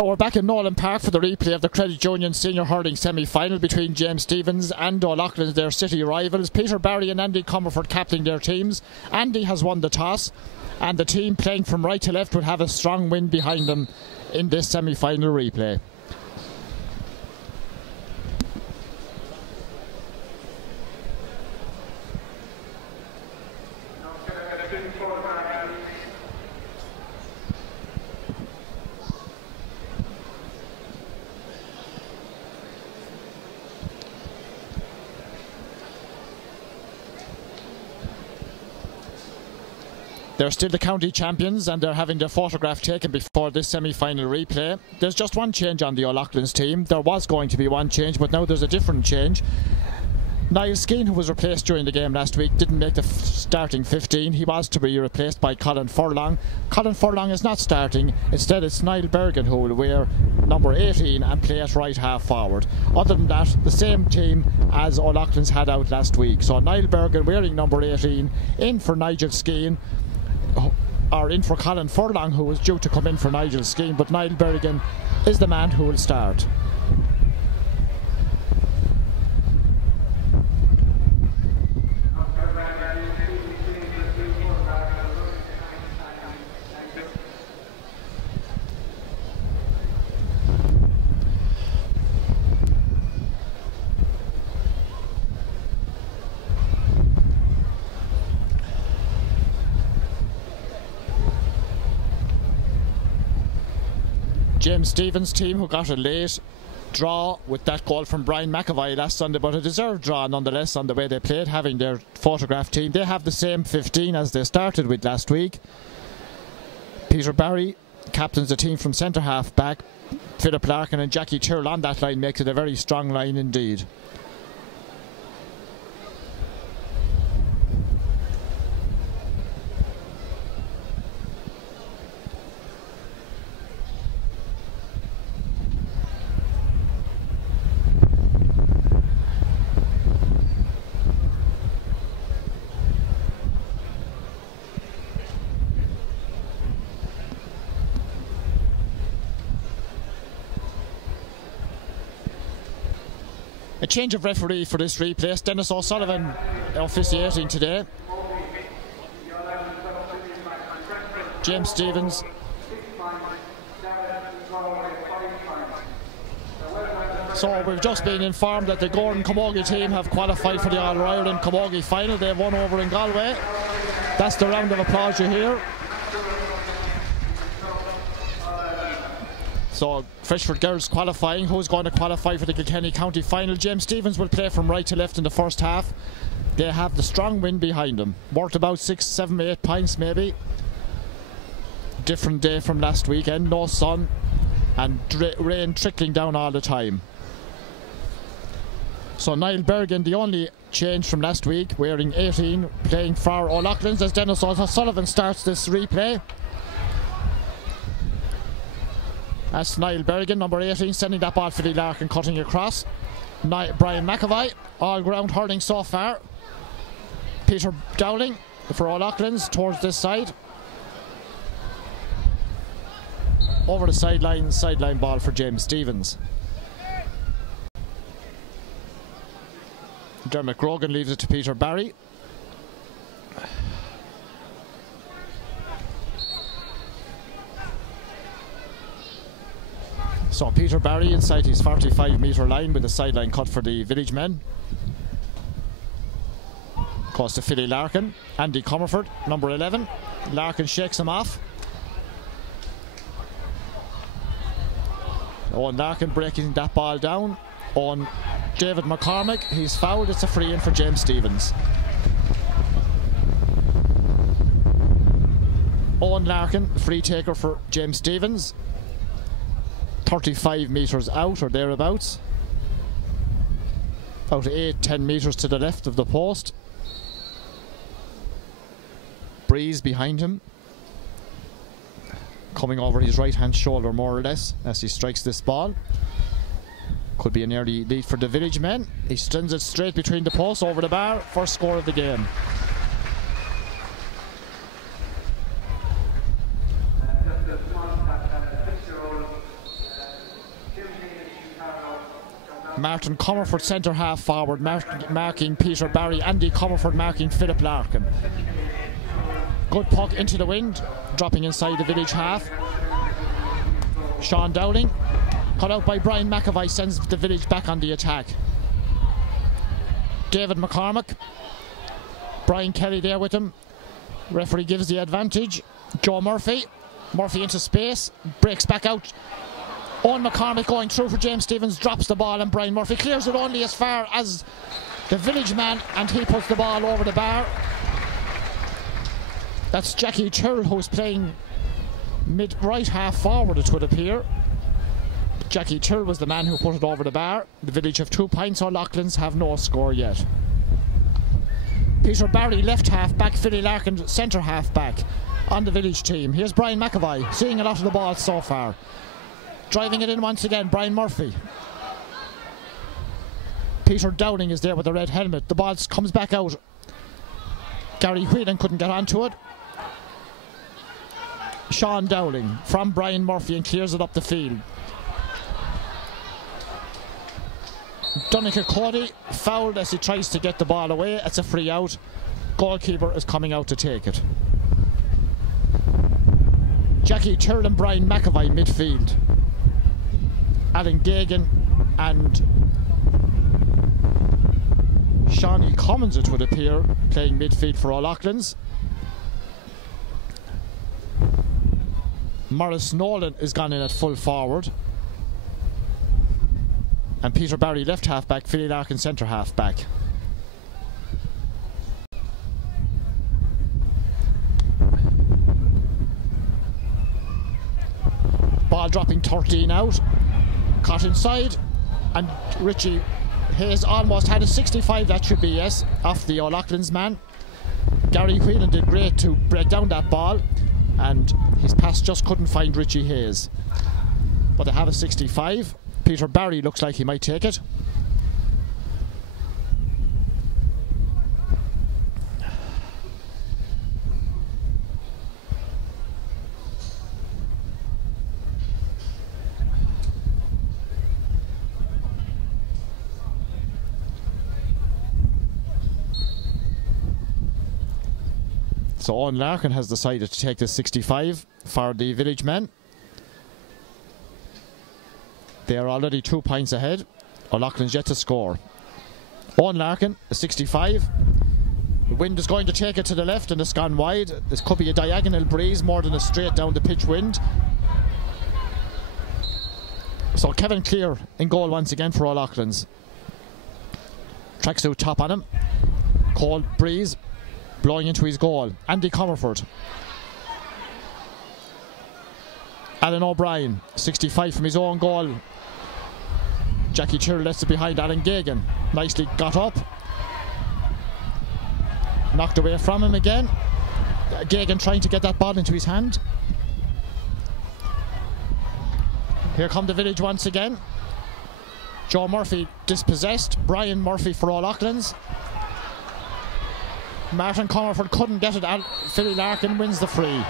So we're back in Nowlan Park for the replay of the Credit Union Senior Hurling semi-final between James Stephens and O'Loughlin, their city rivals. Peter Barry and Andy Comerford captaining their teams. Andy has won the toss, and the team playing from right to left would have a strong win behind them in this semi-final replay. They're still the county champions, and they're having their photograph taken before this semi-final replay. There's just one change on the O'Loughlin's team. There was going to be one change, but now there's a different change. Niall Skeen, who was replaced during the game last week, didn't make the starting 15. He was to be replaced by Colin Furlong. Colin Furlong is not starting. Instead, it's Niall Bergen who will wear number 18 and play at right half forward. Other than that, the same team as O'Loughlin's had out last week. So Niall Bergen wearing number 18, in for Nigel Skeen, or in for Colin Furlong, who was due to come in for Nigel Skeen, but Niall Berrigan is the man who will start. James Stephens' team, who got a late draw with that goal from Brian McAvoy last Sunday, but a deserved draw nonetheless on the way they played, having their photograph team. They have the same 15 as they started with last week. Peter Barry captains the team from centre half back. Philip Larkin and Jackie Tyrrell on that line makes it a very strong line indeed. A change of referee for this replay. Dennis O'Sullivan officiating today. James Stephens. So we've just been informed that the Gordon Camogie team have qualified for the All-Ireland Camogie final. They've won over in Galway. That's the round of applause you hear. So Freshford Girls qualifying. Who's going to qualify for the Kilkenny County final? James Stephens will play from right to left in the first half. They have the strong wind behind them, worth about 6, 7, 8 pints maybe. Different day from last weekend. No sun and rain trickling down all the time. So Niall Bergen, the only change from last week, wearing 18, playing for O'Loughlin's as Dennis O'Sullivan starts this replay. That's Niall Berrigan, number 18, sending that ball for Lee Larkin, cutting across. Brian McAvoy, all ground hurling so far. Peter Dowling for O'Loughlin's towards this side. Over the sideline ball for James Stephens. Dermot Grogan leaves it to Peter Barry. So Peter Barry inside his 45-metre line with a sideline cut for the village men. Goes to Philly Larkin. Andy Comerford, number 11. Larkin shakes him off. Owen Larkin breaking that ball down. On David McCormick, he's fouled. It's a free in for James Stephens. Owen Larkin, free taker for James Stephens. 35 metres out or thereabouts. About 8-10 metres to the left of the post. Breeze behind him, coming over his right hand shoulder more or less as he strikes this ball. Could be an early lead for the village men. He sends it straight between the posts over the bar. First score of the game. Martin Comerford centre half forward, marking Peter Barry. Andy Comerford marking Philip Larkin. Good puck into the wind, dropping inside the village half. Sean Dowling, cut out by Brian McAvoy, sends the village back on the attack. David McCormick, Brian Kelly there with him. Referee gives the advantage. Joe Murphy into space, breaks back out. Owen McCormick going through for James Stevens, drops the ball, and Brian Murphy clears it only as far as the village man, and he puts the ball over the bar. That's Jackie Tyrrell, who's playing mid-right half forward, it would appear. Jackie Tyrrell was the man who put it over the bar. The village have 2 points, O'Loughlin's have no score yet. Peter Barry left half back, Philly Larkin centre half back on the village team. Here's Brian McAvoy, seeing a lot of the ball so far. Driving it in once again, Brian Murphy. Peter Downing is there with the red helmet. The ball comes back out. Gary Whelan couldn't get onto it. Sean Dowling from Brian Murphy and clears it up the field. Donica Cody fouled as he tries to get the ball away. It's a free out. Goalkeeper is coming out to take it. Jackie Tyrrell and Brian McAvoy midfield. Alan Gagan and Shawnee Commons, it would appear, playing midfield for O'Loughlin's. Morris Nowlan is gone in at full forward. And Peter Barry left half back, Philly Larkin centre half back. Ball dropping 13 out. Caught inside. And Richie Hayes almost had a 65, that should be, yes, off the O'Loughlin's man. Gary Whelan did great to break down that ball, and his pass just couldn't find Richie Hayes. But they have a 65. Peter Barry looks like he might take it. So Owen Larkin has decided to take the 65 for the village men. They are already 2 points ahead. O'Loughlin's yet to score. Owen Larkin, a 65. The wind is going to take it to the left and it's gone wide. This could be a diagonal breeze more than a straight down the pitch wind. So Kevin Clear in goal once again for O'Loughlin's. Tracksuit top on him. Cold breeze blowing into his goal. Andy Comerford. Alan O'Brien, 65 from his own goal. Jackie Tyrrell lets it behind Alan Gagan. Nicely got up. Knocked away from him again. Gagan trying to get that ball into his hand. Here come the village once again. Joe Murphy dispossessed. Brian Murphy for O'Loughlin's. Martin Comerford couldn't get it. Philly Larkin wins the free.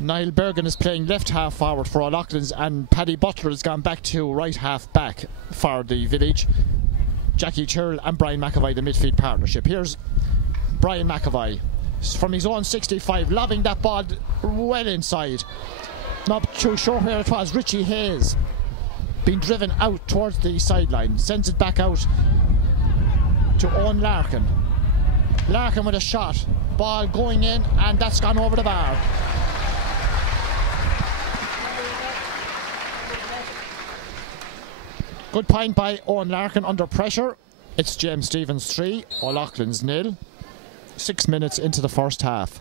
Niall Bergen is playing left half forward for O'Loughlin's, and Paddy Butler has gone back to right half back for the village. Jackie Tyrrell and Brian McAvoy, the midfield partnership. Here's Brian McAvoy from his own 65, lobbing that ball well inside. Not too sure where it was. Richie Hayes being driven out towards the sideline, sends it back out to Owen Larkin. Larkin with a shot, ball going in, and that's gone over the bar. Good point by Owen Larkin under pressure. It's James Stevens 3, O'Loughlin's 0. 6 minutes into the first half.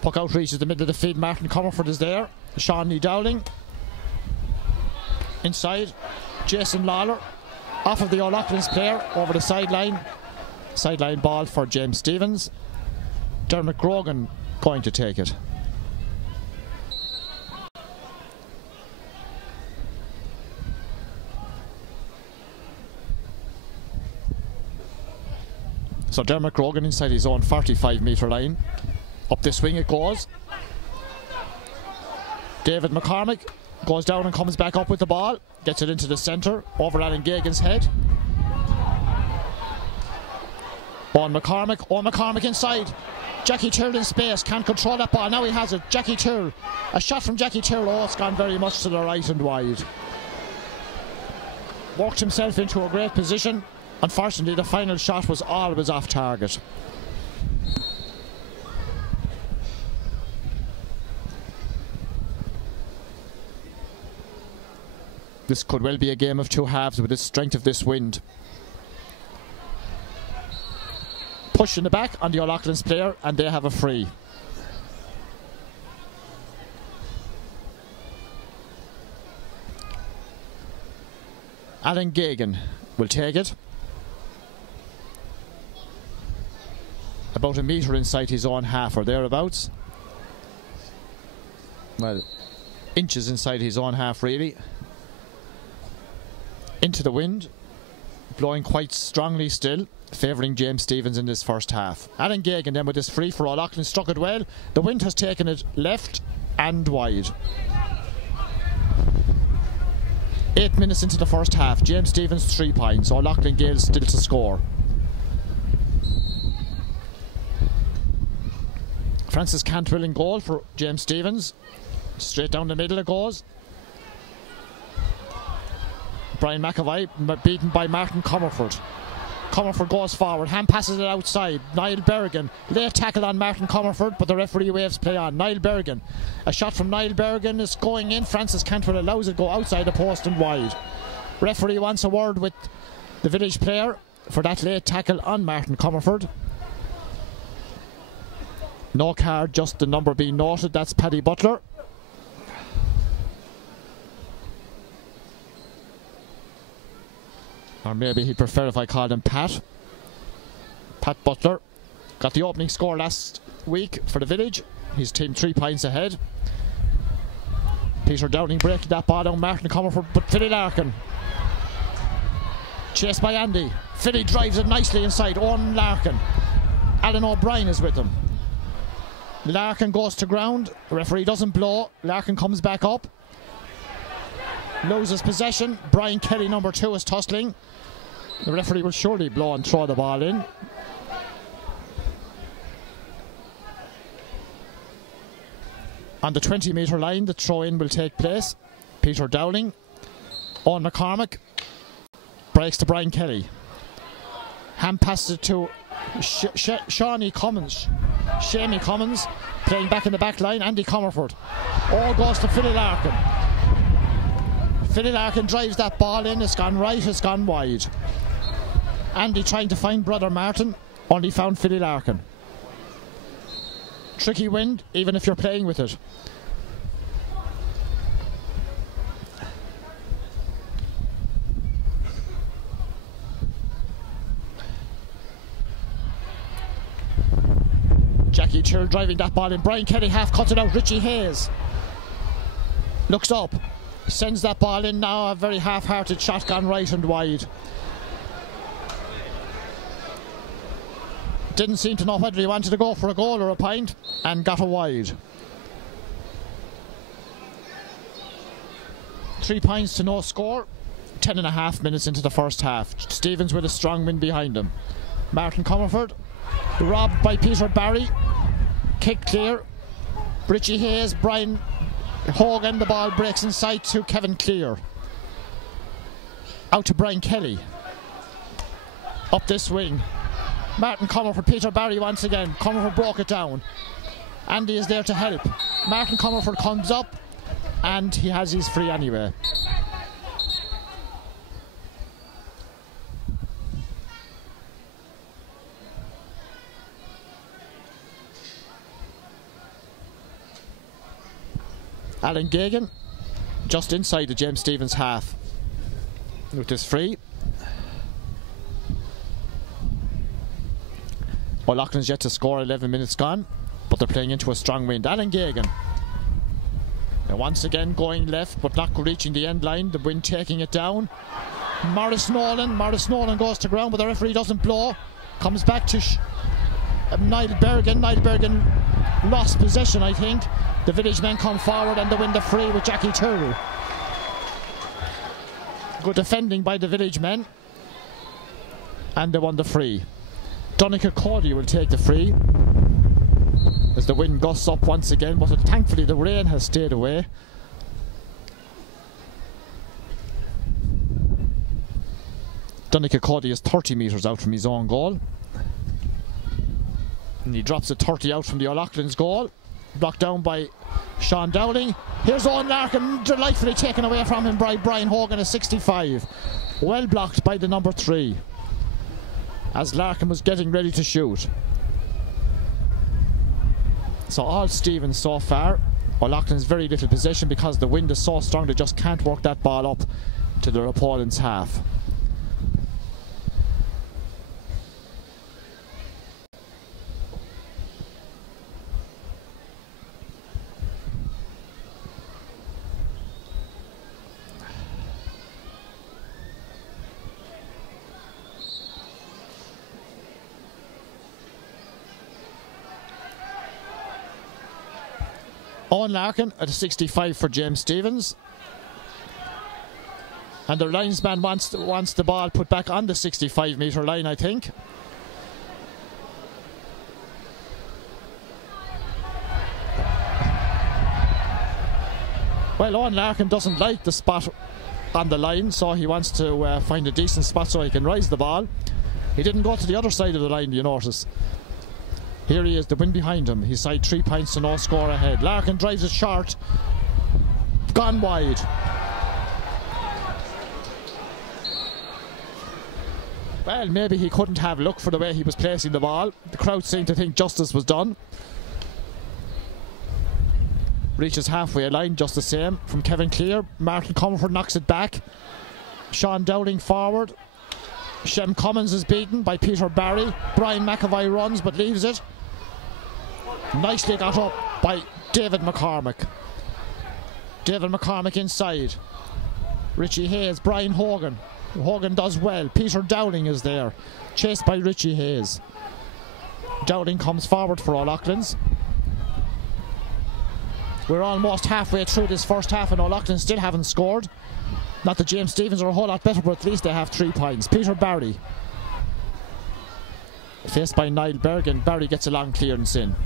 Puck out reaches the middle of the field. Martin Comerford is there. Shawnee Dowling. Inside. Jason Lawler. Off of the O'Loughlin's player over the sideline. Sideline ball for James Stevens. Dermot Grogan going to take it. So Dermot Grogan inside his own 45-metre line. Up this wing it goes. David McCormick goes down and comes back up with the ball. Gets it into the centre, over Alan Gagan's head. Owen McCormick inside. Jackie Tyrrell in space, can't control that ball. Now he has it. Jackie Tyrrell. A shot from Jackie Tyrrell. Oh, it's gone very much to the right and wide. Worked himself into a great position. Unfortunately, the final shot was always off target. This could well be a game of two halves with the strength of this wind. Push in the back on the O'Loughlin's player, and they have a free. Alan Gagan will take it. About a metre inside his own half or thereabouts. Well, inches inside his own half really. Into the wind, blowing quite strongly still, favouring James Stephens in this first half. Alan Gagan then with his free for O'Loughlin, struck it well. The wind has taken it left and wide. 8 minutes into the first half, James Stephens 3 points, O'Loughlin Gaels still to score. Francis Cantwell in goal for James Stephens. Straight down the middle it goes. Brian McAvoy beaten by Martin Comerford. Comerford goes forward, hand passes it outside. Niall Berrigan, late tackle on Martin Comerford, but the referee waves play on. Niall Berrigan, a shot from Niall Berrigan is going in. Francis Cantwell allows it to go outside the post and wide. Referee wants a word with the village player for that late tackle on Martin Comerford. No card, just the number being noted. That's Paddy Butler. Or maybe he'd prefer if I called him Pat. Pat Butler got the opening score last week for the village. His team 3 points ahead. Peter Downing breaking that ball down. Martin Comerford, but Philly Larkin. Chased by Andy. Philly drives it nicely inside. Owen Larkin. Alan O'Brien is with him. Larkin goes to ground. The referee doesn't blow. Larkin comes back up. Loses possession. Brian Kelly, number 2, is tussling. The referee will surely blow and throw the ball in. On the 20-metre line, the throw-in will take place. Peter Dowling. Owen McCormick. Breaks to Brian Kelly. Hand passes it to Shamie Commons, playing back in the back line. Andy Comerford. All goes to Philly Larkin. Philly Larkin drives that ball in. It's gone right, it's gone wide. Andy trying to find brother Martin, only found Philly Larkin. Tricky wind, even if you're playing with it. Jackie Tyrrell driving that ball in. Brian Kelly half cuts it out. Richie Hayes looks up, sends that ball in now. A very half-hearted shot gone right and wide. Didn't seem to know whether he wanted to go for a goal or a point, and got a wide. 3 points to no score. 10.5 minutes into the first half. Stephens with a strong win behind him. Martin Comerford robbed by Peter Barry. Kick clear. Richie Hayes, Brian Hogan, the ball breaks inside to Kevin Clear. Out to Brian Kelly. Up this wing. Martin Comerford, Peter Barry once again. Comerford broke it down. Andy is there to help. Martin Comerford comes up and he has his free anyway. Alan Gagan just inside the James Stephens half with this free. O'Loughlin's yet to score, 11 minutes gone, but they're playing into a strong wind. Alan Gagan and once again going left but not reaching the end line, the wind taking it down. Maurice Nowlan goes to ground but the referee doesn't blow. Comes back to Niall Bergen. Niall Bergen lost possession, I think. The village men come forward and they win the free with Jackie Tyrrell. Good defending by the village men. And they won the free. Donica Cody will take the free as the wind gusts up once again, but thankfully the rain has stayed away. Donica Cody is 30 metres out from his own goal. And he drops it 30 out from the O'Loughlin's goal. Blocked down by Sean Dowling. Here's Owen Larkin, delightfully taken away from him by Brian Hogan at 65. Well blocked by the number 3 as Larkin was getting ready to shoot. So all Stevens so far. O'Loughlin's very little possession because the wind is so strong they just can't work that ball up to their opponent's half. Owen Larkin at a 65 for James Stevens. And the linesman wants the ball put back on the 65 metre line, I think. Well, Owen Larkin doesn't like the spot on the line, so he wants to find a decent spot so he can rise the ball. He didn't go to the other side of the line, you notice. Here he is, the wind behind him. He's side 3 points to no score ahead. Larkin drives it short. Gone wide. Well, maybe he couldn't have luck for the way he was placing the ball. The crowd seemed to think justice was done. Reaches halfway line, just the same. From Kevin Clear. Martin Comerford knocks it back. Sean Dowling forward. Shem Cummins is beaten by Peter Barry. Brian McAvoy runs but leaves it. Nicely got up by David McCormick. David McCormick inside. Richie Hayes, Brian Hogan. Hogan does well. Peter Dowling is there, chased by Richie Hayes. Dowling comes forward for O'Loughlin's. We're almost halfway through this first half and O'Loughlin still haven't scored. Not that James Stevens are a whole lot better, but at least they have 3 points. Peter Barry, faced by Niall Bergen. Barry gets a long clearance in.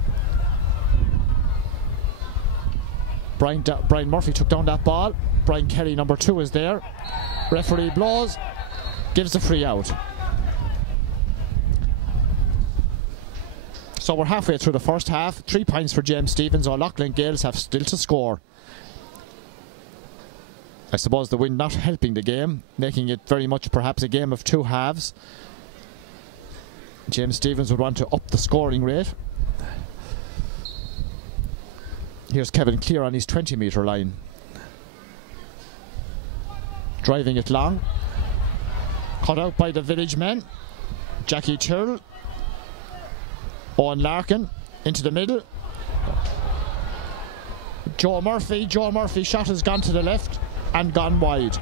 Brian Murphy took down that ball. Brian Kelly, number 2, is there. Referee blows, gives the free out. So we're halfway through the first half. 3 points for James Stevens. O'Loughlin Gaels have still to score. I suppose the wind not helping the game, making it very much perhaps a game of 2 halves. James Stevens would want to up the scoring rate. Here's Kevin Clear on his 20 metre line. Driving it long. Cut out by the village men. Jackie Tyrrell. Owen Larkin into the middle. Joe Murphy. Joe Murphy's shot has gone to the left and gone wide.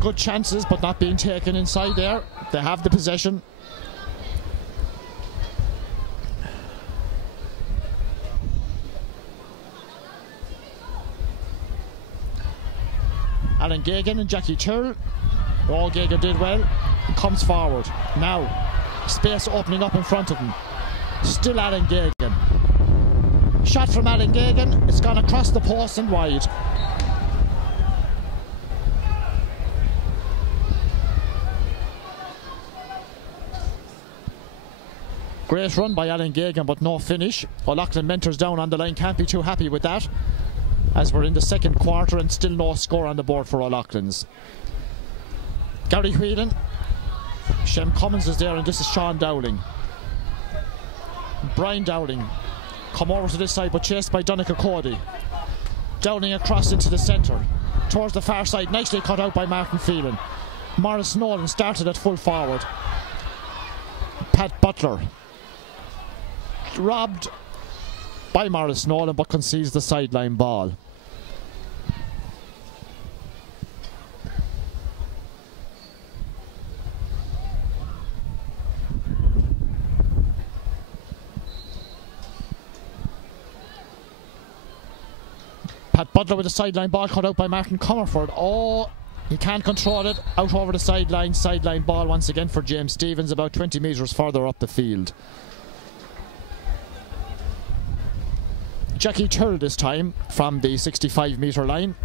Good chances but not being taken inside there. They have the possession. Alan Gagan and Jackie Tyrrell. Oh, Gagan did well. Comes forward. Now, space opening up in front of him. Still Alan Gagan. Shot from Alan Gagan. It's gone across the post and wide. Great run by Alan Gagan, but no finish. O'Loughlin mentors down on the line. Can't be too happy with that, as we're in the second quarter and still no score on the board for O'Loughlin's. Gary Whelan. Shem Cummins is there, and this is Sean Dowling. Brian Dowling come over to this side but chased by Donica Cody. Dowling across into the centre towards the far side, nicely cut out by Martin Phelan. Maurice Nowlan started at full forward. Pat Butler robbed by Maurice Nowlan but concedes the sideline ball. Pat Butler with a sideline ball cut out by Martin Comerford. Oh, he can't control it. Out over the sideline. Sideline ball once again for James Stephens, about 20 metres further up the field. Jackie Turl this time from the 65-metre line.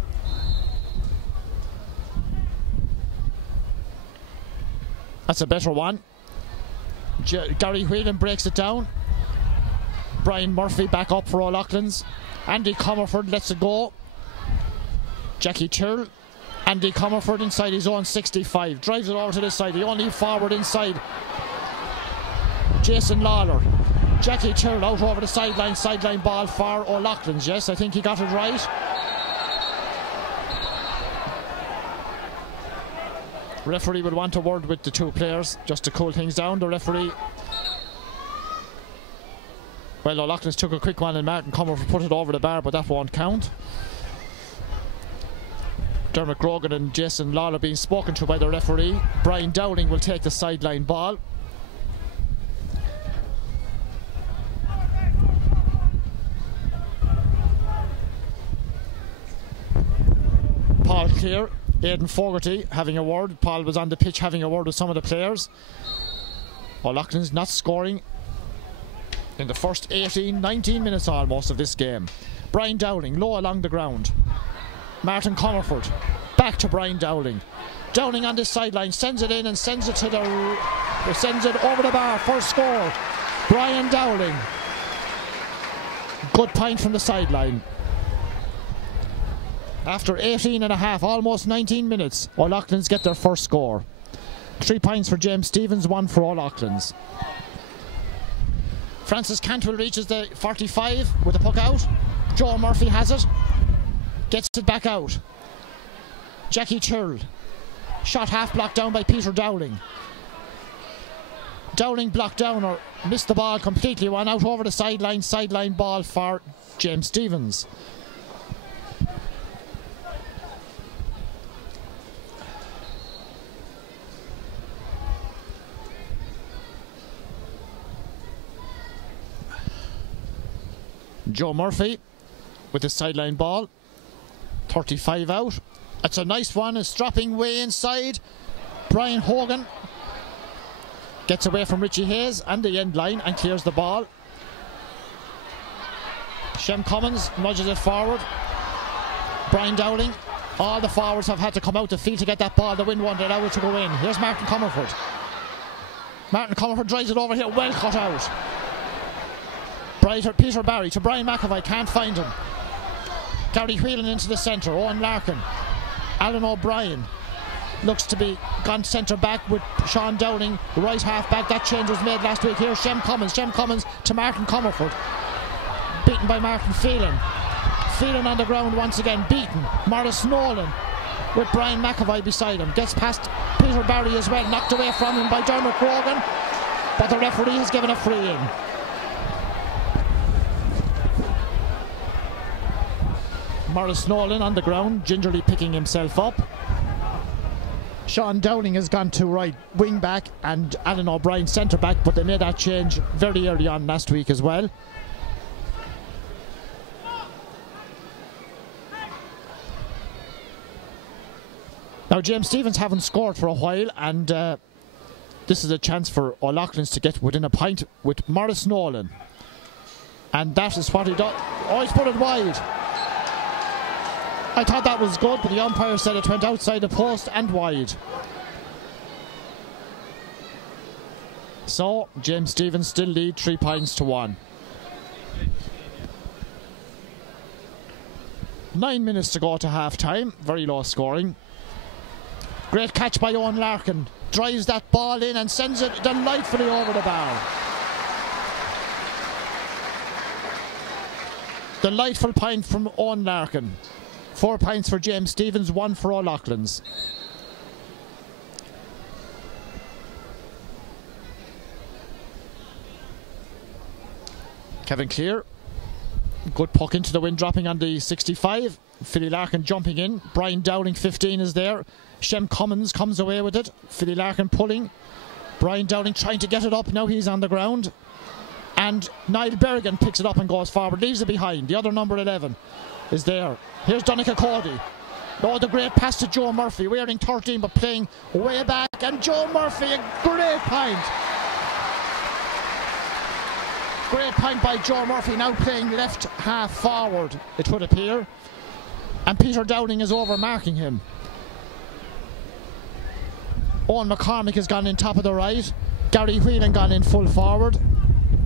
That's a better one. Gary Whelan breaks it down. Brian Murphy back up for O'Loughlin's. Andy Comerford lets it go. Jackie Turl. Andy Comerford inside his own 65. Drives it over to this side. The only forward inside. Jason Lawler. Jackie Turl out over the sideline. Sideline ball for O'Loughlin's. Yes, I think he got it right. Referee would want a word with the two players just to cool things down. The referee... Well, O'Loughlin's took a quick one and Martin Comerford put it over the bar, but that won't count. Dermot Grogan and Jason Lawler being spoken to by the referee. Brian Dowling will take the sideline ball. Paul Clear, Aidan Fogarty having a word. Paul was on the pitch having a word with some of the players. O'Loughlin's not scoring in the first 19 minutes almost of this game. Brian Dowling low along the ground. Martin Comerford back to Brian Dowling. Dowling on this sideline sends it in and sends it to the... sends it over the bar. First score. Brian Dowling. Good point from the sideline. After 18 and a half, almost 19 minutes, O'Loughlin's get their first score. 3 points for James Stephens, 1 for O'Loughlin's. Francis Cantwell reaches the 45 with the puck out. Joe Murphy has it. Gets it back out. Jackie Churl. Shot half blocked down by Peter Dowling. Dowling blocked down or missed the ball completely. One out over the sideline. Sideline ball for James Stephens. Joe Murphy with the sideline ball. 35 out. That's a nice one. It's dropping way inside. Brian Hogan gets away from Richie Hayes and the end line and clears the ball. Shem Cummins nudges it forward. Brian Dowling. All the forwards have had to come out the field to get that ball. The wind won't allow it to go in. Here's Martin Comerford. Martin Comerford drives it over here. Well cut out. Peter Barry to Brian McAvoy. Can't find him. Gary Whelan into the centre. Owen Larkin. Alan O'Brien looks to be gone centre back with Sean Dowling, right half back. That change was made last week. Here's Shem Cummins. Shem Cummins to Martin Comerford. Beaten by Martin Phelan. Phelan on the ground once again. Beaten. Morris Nowlan with Brian McAvoy beside him. Gets past Peter Barry as well. Knocked away from him by Dermot Grogan. But the referee has given a free in. Morris Nowlan on the ground, gingerly picking himself up. Sean Dowling has gone to right wing back and Alan O'Brien centre back, but they made that change very early on last week as well. Now James Stephens haven't scored for a while, and this is a chance for O'Loughlin's to get within a point with Morris Nowlan. And that is what he does. Oh, he's put it wide. I thought that was good, but the umpire said it went outside the post and wide. So, James Stephens still lead 3 points to 1. 9 minutes to go to half time. Very low scoring. Great catch by Owen Larkin. Drives that ball in and sends it delightfully over the bar. Delightful point from Owen Larkin. 4 points for James Stephens, 1 for O'Loughlin's. Kevin Clear. Good puck into the wind, dropping on the 65. Philly Larkin jumping in. Brian Dowling, 15, is there. Shem Cummins comes away with it. Philly Larkin pulling. Brian Dowling trying to get it up. Now he's on the ground. And Niall Berrigan picks it up and goes forward. Leaves it behind. The other number 11 is there. Here's Donncha Cody. Oh, the great pass to Joe Murphy, wearing 13 but playing way back, and Joe Murphy, a great point. Great point by Joe Murphy, now playing left half forward, it would appear. And Peter Dowling is over marking him. Owen McCormick has gone in top of the right. Gary Whelan gone in full forward.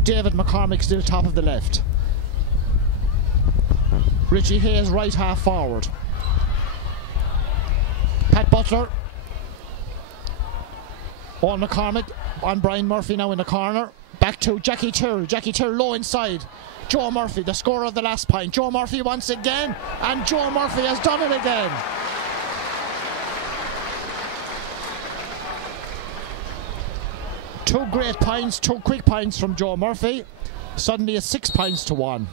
David McCormick still top of the left. Richie Hayes right half forward. Pat Butler. Owen McCormick on Brian Murphy now in the corner. Back to Jackie Tyrrell. Jackie Tyrrell low inside. Joe Murphy, the scorer of the last point. Joe Murphy once again, and Joe Murphy has done it again. Two great points, two quick points from Joe Murphy. Suddenly it's 6 points to 1.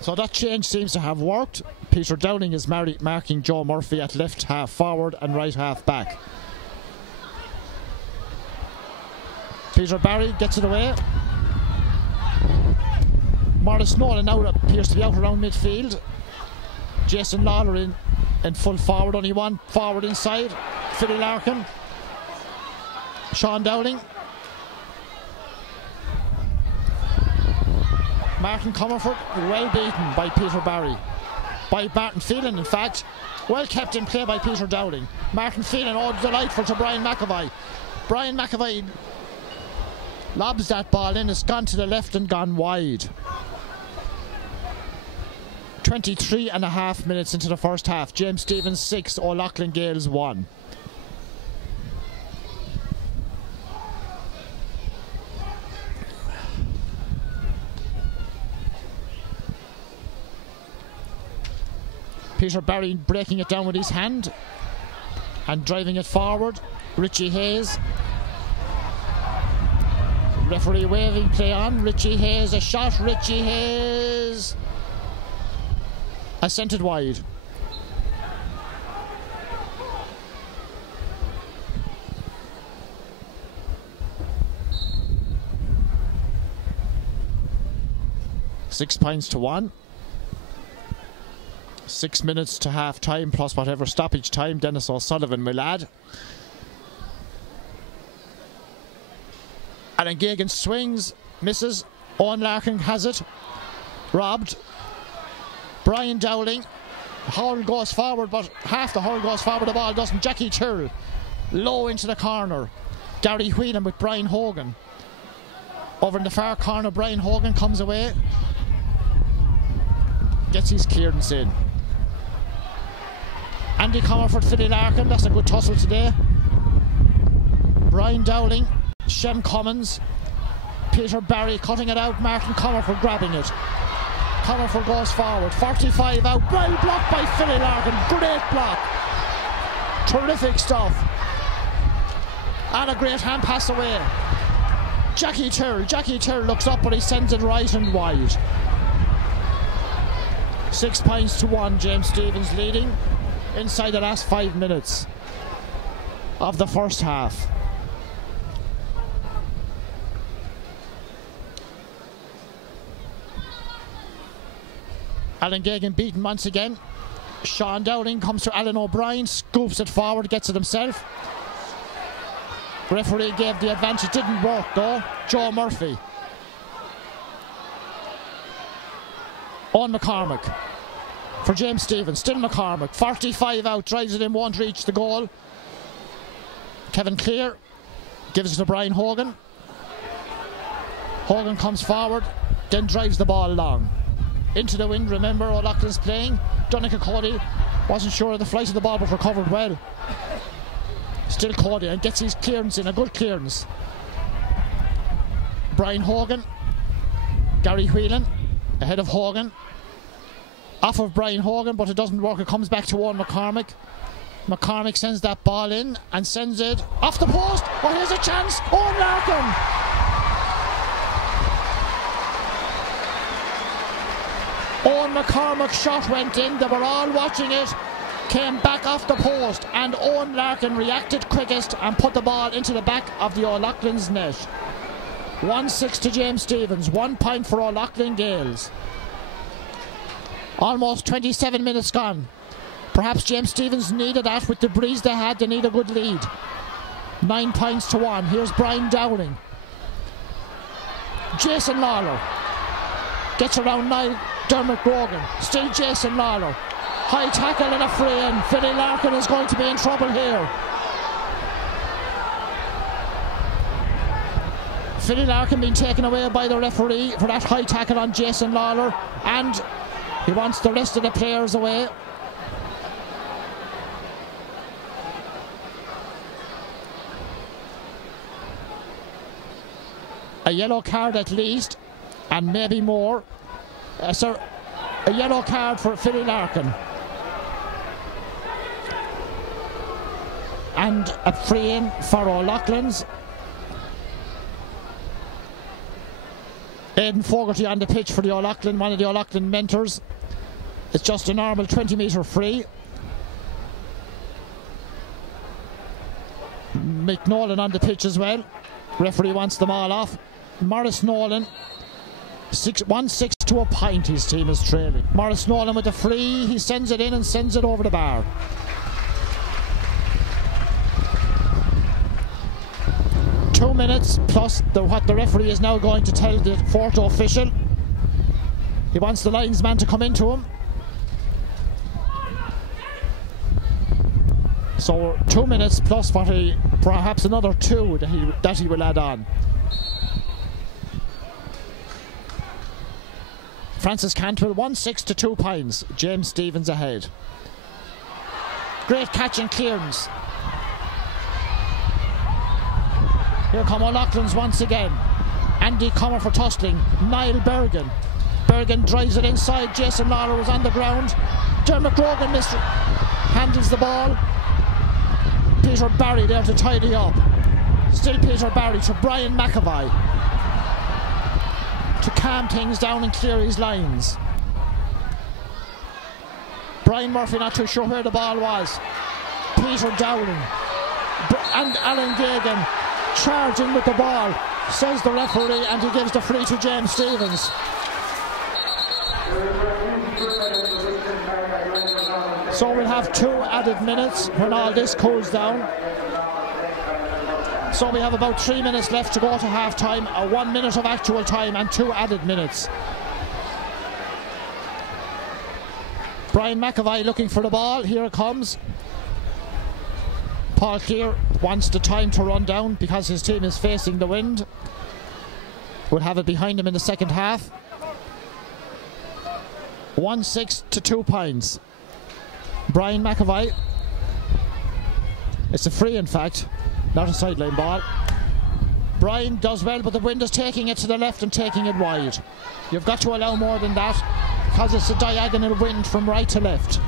So that change seems to have worked. Peter Dowling is marking Joe Murphy at left half forward and right half back. Peter Barry gets it away. Morris Nowlan now appears to be out around midfield. Jason Lawler in full forward, only one forward inside. Philly Larkin. Sean Dowling. Martin Comerford, well beaten by Peter Barry. By Martin Phelan, in fact. Well kept in play by Peter Dowling. Martin Phelan, oh, delightful to Brian McAvoy. Brian McAvoy lobs that ball in, it's gone to the left and gone wide. 23.5 minutes into the first half. James Stephens 6, O'Loughlin Gaels 1. Peter Barry breaking it down with his hand and driving it forward. Richie Hayes. Referee waving play on. Richie Hayes, a shot. Richie Hayes assented wide. Six points to 1. 6 minutes to half time plus whatever stoppage time Dennis O'Sullivan will add. Alan Gagan swings, misses. Owen Larkin has it. Robbed. Brian Dowling. Hurl goes forward, but half the hurl goes forward, the ball doesn't. Jackie Tyrrell low into the corner. Gary Whelan with Brian Hogan. Over in the far corner, Brian Hogan comes away. Gets his clearance in. Andy Comerford, Philly Larkin, that's a good tussle today. Brian Dowling, Shem Cummins, Peter Barry cutting it out, Martin Comerford grabbing it. Comerford goes forward, 45 out, well blocked by Philly Larkin, great block. Terrific stuff. And a great hand pass away. Jackie Tyrrell looks up but he sends it right and wide. 6 points to 1, James Stephens leading inside the last 5 minutes of the first half. Alan Gagan beaten once again. Sean Dowling comes to Alan O'Brien, scoops it forward, gets it himself. Referee gave the advantage, didn't work though. Joe Murphy. Owen McCormick for James Stephens, still McCormick, 45 out, drives it in, won't reach the goal. Kevin Clear gives it to Brian Hogan. Hogan comes forward, then drives the ball long. Into the wind, remember O'Loughlin's playing. Donncha Cody wasn't sure of the flight of the ball but recovered well. Still Cody and gets his clearance in, a good clearance. Brian Hogan, Gary Whelan ahead of Hogan. Off of Brian Hogan, but it doesn't work. It comes back to Owen McCormick. McCormick sends that ball in and sends it off the post. Oh, here's a chance. Owen Larkin. Owen McCormick's shot went in. They were all watching it. Came back off the post, and Owen Larkin reacted quickest and put the ball into the back of the O'Loughlin's net. 1-6 to James Stevens. 1 point for O'Loughlin Gaels. Almost 27 minutes gone. Perhaps James Stevens needed that with the breeze they had. They need a good lead. 9 points to 1. Here's Brian Dowling. Jason Lawler gets around Niall Dermot Grogan. Still Jason Lawler. High tackle and a free in. Philly Larkin is going to be in trouble here. Philly Larkin being taken away by the referee for that high tackle on Jason Lawler, and he wants the rest of the players away. A yellow card at least, and maybe more. A yellow card for Philly Larkin. And a free in for O'Loughlin's. Aidan Fogarty on the pitch for the O'Loughlin, one of the O'Loughlin mentors. It's just a normal 20-metre free. Nowlan on the pitch as well. Referee wants them all off. Morris Nowlan, 1-6 to a point his team is trailing. Morris Nowlan with the free, he sends it in and sends it over the bar. Two minutes plus what the referee is now going to tell the fourth official. He wants the linesman to come into him. So 2 minutes plus what perhaps another 2 that he will add on. Francis Cantwell 1-6 to 2 points. James Stevens ahead. Great catch and clearance. Here come O'Loughlin's once again. Andy Comer for Tussling. Niall Bergen. Bergen drives it inside. Jason Lawler was on the ground. Dermot Grogan handles the ball. Peter Barry there to tidy up. Still Peter Barry to Brian McAvoy to calm things down and clear his lines. Brian Murphy not too sure where the ball was. Peter Dowling and Alan Gagan charging with the ball, says the referee, and he gives the free to James Stevens. So we'll have 2 added minutes when all this cools down. So we have about 3 minutes left to go to half time, 1 minute of actual time and 2 added minutes. Brian McAvoy looking for the ball. Here it comes. Paul Clear wants the time to run down because his team is facing the wind. We'll have it behind him in the second half. 1-6 to 2 points. Brian McAvoy. It's a free, in fact, not a sideline ball. Brian does well, but the wind is taking it to the left and taking it wide. You've got to allow more than that because it's a diagonal wind from right to left.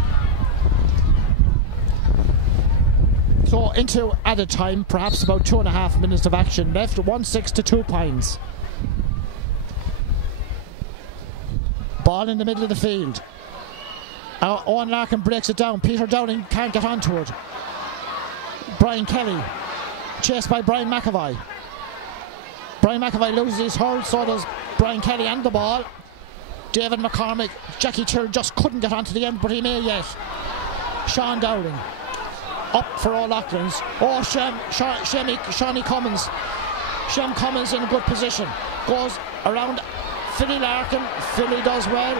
So into added time, perhaps about 2.5 minutes of action left. 1-6 to 2 points. Ball in the middle of the field. Owen Larkin breaks it down. Peter Dowling can't get onto it. Brian Kelly chased by Brian McAvoy. Brian McAvoy loses his hurl, so does Brian Kelly and the ball. David McCormick, Jackie Till just couldn't get onto the end, but he may yet. Sean Dowling up for O'Loughlin's. Oh, Shawnee Cummins. Shem Cummins in a good position. Goes around Philly Larkin. Philly does well.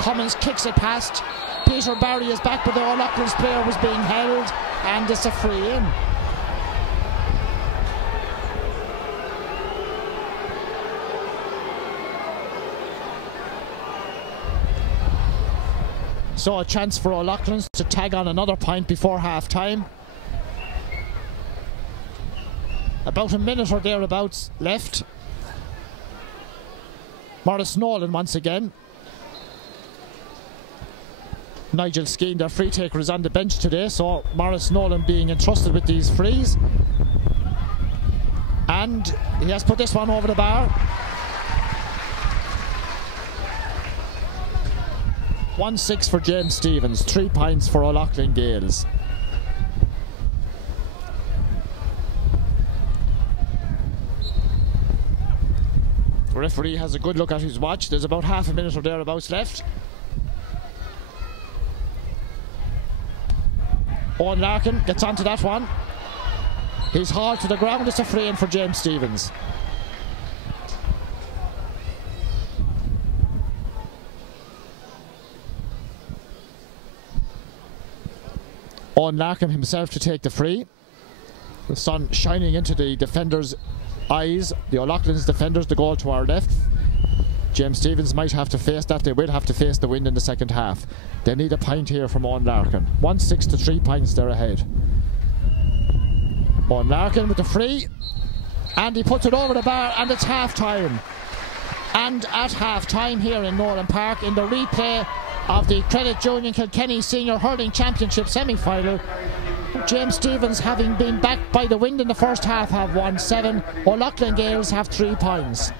Cummins kicks it past. Peter Barry is back, but the O'Loughlin's player was being held, and it's a free in. So a chance for O'Loughlin's to tag on another point before half time. About a minute or thereabouts left. Morris Nowlan once again. Nigel Skeen, their free taker, is on the bench today, so Morris Nowlan being entrusted with these frees. And he has put this one over the bar. 1-6 for James Stevens, 3 points for O'Loughlin Gaels. Referee has a good look at his watch. There's about half a minute or thereabouts left. Owen Larkin gets onto that one. He's hauled to the ground. It's a free in for James Stephens. Owen Larkin himself to take the free. The sun shining into the defenders' eyes. The O'Loughlin's defenders, the goal to our left. James Stephens might have to face that. They will have to face the wind in the second half. They need a point here from Owen Larkin. 1-6 to 3 points they're ahead. Owen Larkin with the free. And he puts it over the bar, and it's half time. And at half time here in Nowlan Park, in the replay of the Credit Union Kilkenny Senior Hurling Championship semi-final, James Stephens, having been backed by the wind in the first half, have won 7. O'Loughlin Gaels have 3 points.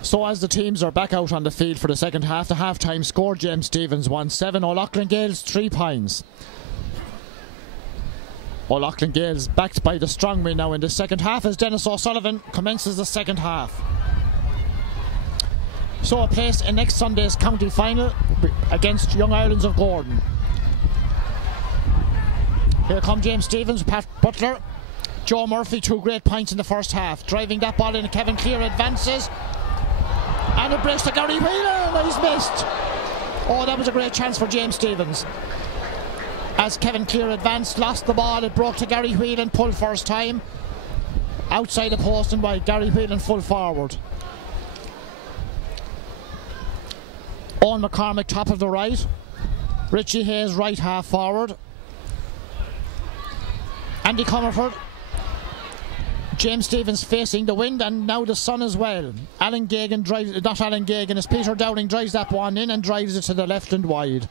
So as the teams are back out on the field for the second half, the half-time score, James Stephens won 7, O'Loughlin Gaels 3 points. O'Loughlin Gaels backed by the strong win now in the second half as Dennis O'Sullivan commences the second half. So a place in next Sunday's county final against Young Irelands of Gordon. Here come James Stephens, Pat Butler, Joe Murphy, 2 great points in the first half. Driving that ball in, Kevin Clear advances. And it breaks to Gary Whelan, and he's missed. Oh, that was a great chance for James Stephens. As Kevin Clear advanced, lost the ball, it broke to Gary Whelan, pulled first time. Outside the post and wide, Gary Whelan full forward. Owen McCormick, top of the right. Richie Hayes, right half forward. Andy Comerford. James Stephens facing the wind and now the sun as well. Alan Gagan drives, not Alan Gagan, as Peter Downing drives that one in and drives it to the left and wide.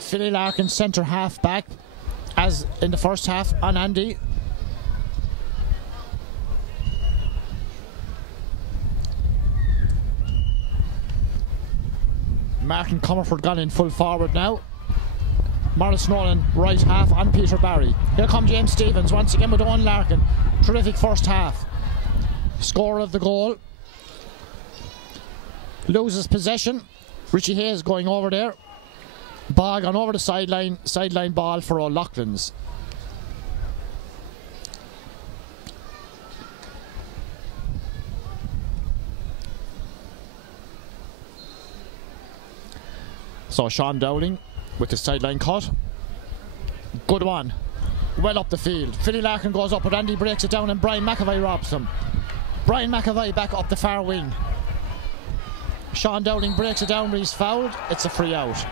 Philly Larkin centre half back as in the first half on Andy. Martin Comerford gone in full forward now. Maurice Nowlan right half on Peter Barry. Here come James Stephens once again with Owen Larkin. Terrific first half. Scorer of the goal. Loses possession. Richie Hayes going over there. Ball gone over the sideline. Sideline ball for O'Loughlin's. So Sean Dowling with the sideline cut. Good one. Well up the field. Philly Larkin goes up, but Andy breaks it down and Brian McAvoy robs them. Brian McAvoy back up the far wing. Sean Dowling breaks it down, but he's fouled. It's a free out.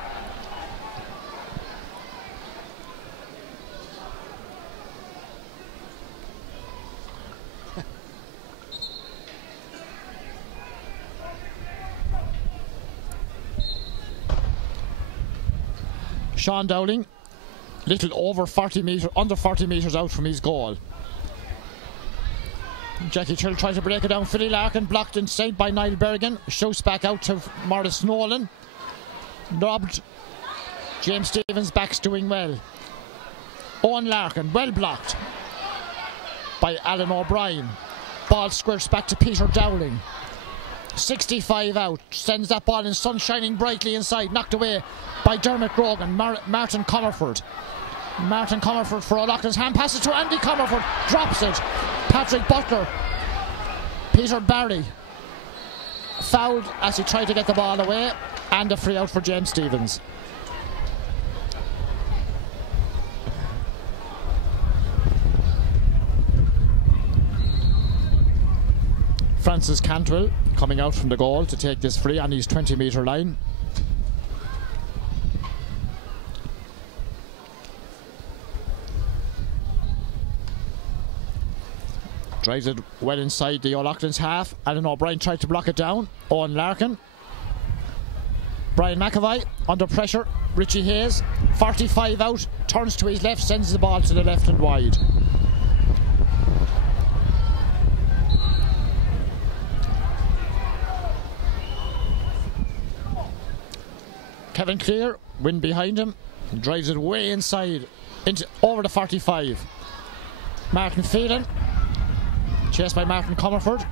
Sean Dowling, little over 40 metres, under 40 metres out from his goal. Jackie Chill tries to break it down. Philly Larkin blocked inside by Niall Berrigan. Shoots back out to Maurice Nowlan. Robbed. James Stevens back's doing well. Owen Larkin, well blocked by Alan O'Brien. Ball squirts back to Peter Dowling. 65 out. Sends that ball in sun shining brightly inside. Knocked away by Dermot Grogan. Martin Comerford. Martin Comerford for O'Loughlin's hand. Passes to Andy Comerford. Drops it. Patrick Butler. Peter Barry. Fouled as he tried to get the ball away. And a free out for James Stevens. Francis Cantwell coming out from the goal to take this free on his 20-metre line. Drives it well inside the O'Loughlin's half. Alan O'Brien tried to block it down. Owen Larkin. Brian McAvoy under pressure. Richie Hayes, 45 out, turns to his left, sends the ball to the left and wide. Kevin Clear, wind behind him, drives it way inside, over the 45. Martin Phelan, chased by Martin Comerford.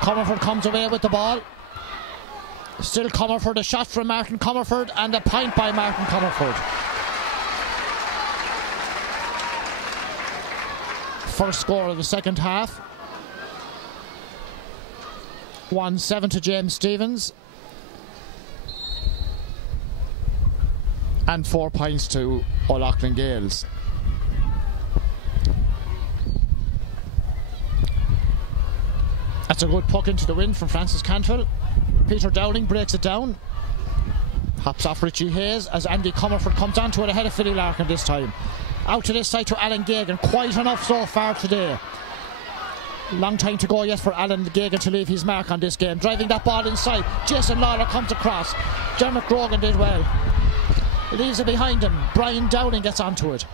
Comerford comes away with the ball. Still Comerford, a shot from Martin Comerford and a point by Martin Comerford. First score of the second half. 1-7 to James Stevens. And 4 points to O'Loughlin Gaels. That's a good puck into the wind from Francis Cantwell. Peter Dowling breaks it down. Hops off Richie Hayes as Andy Comerford comes onto it ahead of Philly Larkin this time. Out to this side to Alan Gagan. Quite enough so far today. Long time to go yet for Alan Gagan to leave his mark on this game. Driving that ball inside. Jason Lawler comes across. Dermot Grogan did well. Leaves it behind him. Brian Dowling gets onto it.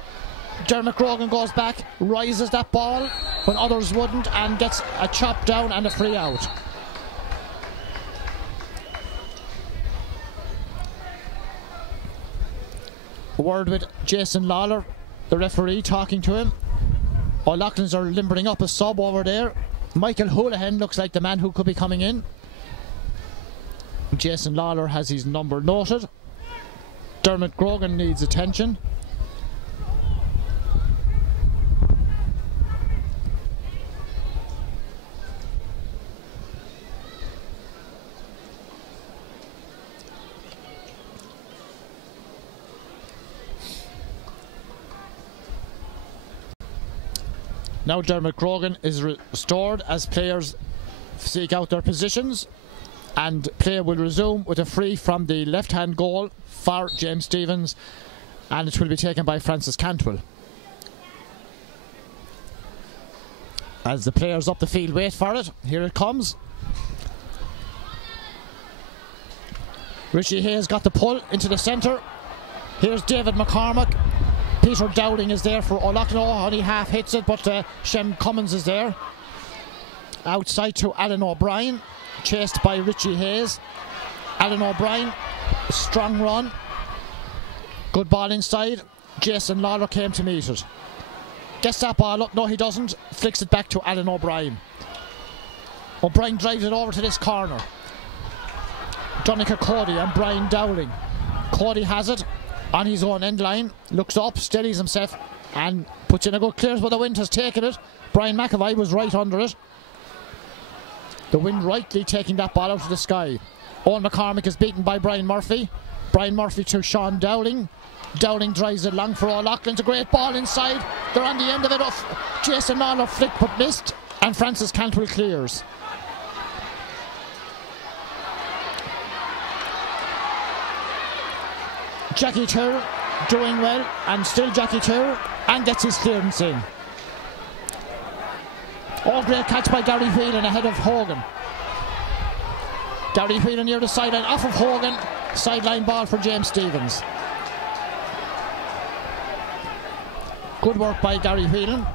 Dermot Grogan goes back, rises that ball when others wouldn't, and gets a chop down and a free out. A word with Jason Lawler, the referee, talking to him. O'Loughlin's are limbering up a sub over there. Michael Houlihan looks like the man who could be coming in. Jason Lawler has his number noted. Dermot Grogan needs attention. Now Dermot Grogan is restored as players seek out their positions, and play will resume with a free from the left-hand goal for James Stevens, and it will be taken by Francis Cantwell. As the players up the field wait for it, here it comes. Richie Hayes got the pull into the centre. Here's David McCormack. Peter Dowling is there for O'Loughlin. Only half hits it, but Shem Cummins is there. Outside to Alan O'Brien, chased by Richie Hayes. Alan O'Brien, strong run. Good ball inside. Jason Lawler came to meet it. Gets that ball up. No, he doesn't. Flicks it back to Alan O'Brien. O'Brien drives it over to this corner. Donica Cody and Brian Dowling. Cody has it on his own end line, looks up, steadies himself and puts in a good clearance, but the wind has taken it. Brian McAvoy was right under it. The wind rightly taking that ball out of the sky. Owen McCormack is beaten by Brian Murphy. Brian Murphy to Sean Dowling. Dowling drives it long for O'Loughlin. It's a great ball inside. They're on the end of it. Jason Lawler flicked but missed, and Francis Cantwell clears. Jackie Tyrrell doing well, and still Jackie Tyrrell, and gets his clearance in. Oh, great catch by Gary Whelan ahead of Hogan. Gary Whelan near the sideline, off of Hogan, Sideline ball for James Stevens. Good work by Gary Whelan.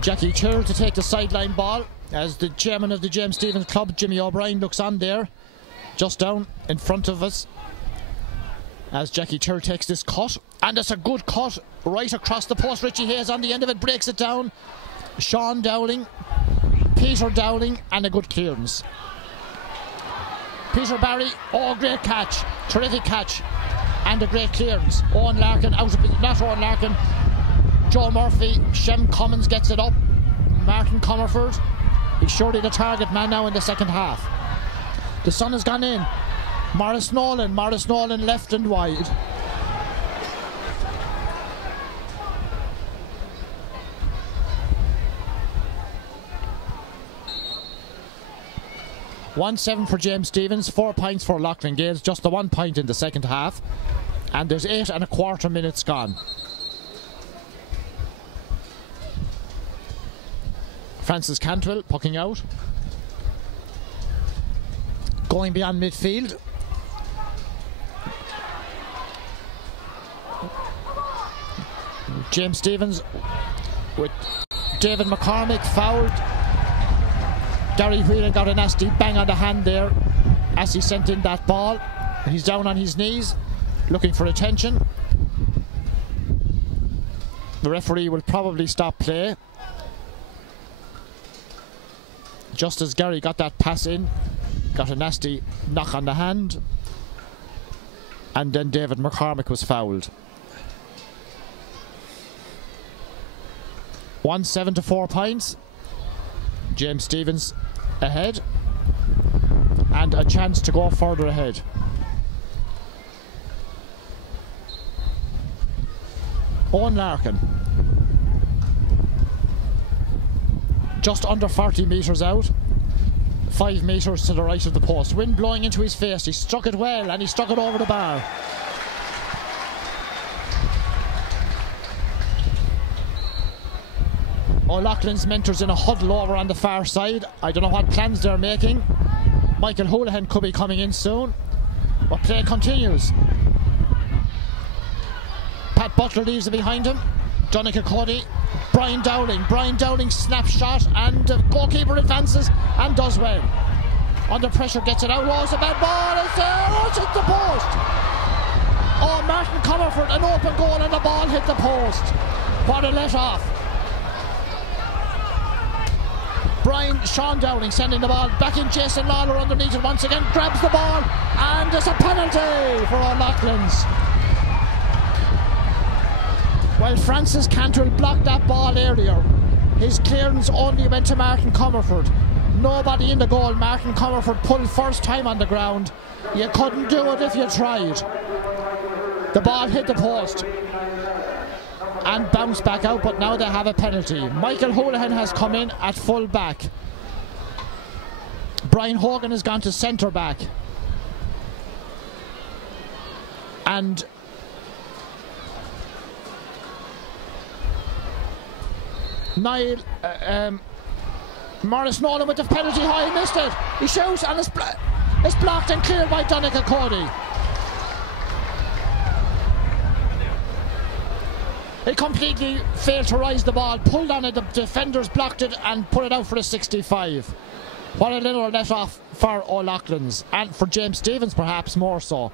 Jackie Churl to take the sideline ball as the chairman of the James Stevens Club, Jimmy O'Brien, looks on there, just down in front of us, as Jackie Churl takes this cut. And it's a good cut right across the post. Richie Hayes on the end of it breaks it down. Sean Dowling, Peter Dowling, and a good clearance. Peter Barry, oh, great catch, terrific catch, and a great clearance. Owen Larkin out of it, not Owen Larkin, Joe Murphy. Shem Cummins gets it up. Martin Comerford, he's surely the target man now in the second half. The sun has gone in. Morris Nowlan left and wide. $1-7 for James Stevens, 4 points for Loughlin Gaels, just the 1 point in the second half, and there's 8 1/4 minutes gone. Francis Cantwell pucking out, going beyond midfield. James Stevens with David McCormick fouled. Gary Whelan got a nasty bang on the hand there as he sent in that ball. He's down on his knees looking for attention. The referee will probably stop play. Just as Gary got that pass in, got a nasty knock on the hand, and then David McCormick was fouled. 1-7 to 4 points. James Stevens ahead, and a chance to go further ahead. Owen Larkin, just under 40 metres out, 5 metres to the right of the post. Wind blowing into his face. He struck it well, and he struck it over the bar. O'Loughlin's mentors in a huddle over on the far side. I don't know what plans they're making. Michael Houlihan could be coming in soon, but play continues. Pat Butler leaves it behind him. Donica Cody, Brian Dowling snapshot, and the goalkeeper advances and does well. Under pressure, gets it out. Oh, it's a bad ball. It's there. Oh, it's hit the post. Oh, Martin Comerford, an open goal, and the ball hit the post. What a let off. Sean Dowling sending the ball back in. Jason Lawler underneath it once again, grabs the ball, and there's a penalty for O'Loughlin's. Well, Francis Cantwell blocked that ball earlier. His clearance only went to Martin Comerford. Nobody in the goal. Martin Comerford pulled first time on the ground. You couldn't do it if you tried. The ball hit the post and bounced back out, but now they have a penalty. Michael Houlihan has come in at full back. Brian Hogan has gone to centre back. And Morris Nowlan with the penalty. He missed it. He shoots, and it's blocked and cleared by Donica Cody. He completely failed to rise the ball, pulled on it, the defenders blocked it and put it out for a 65. What a little let off for O'Loughlin's, and for James Stevens perhaps more so.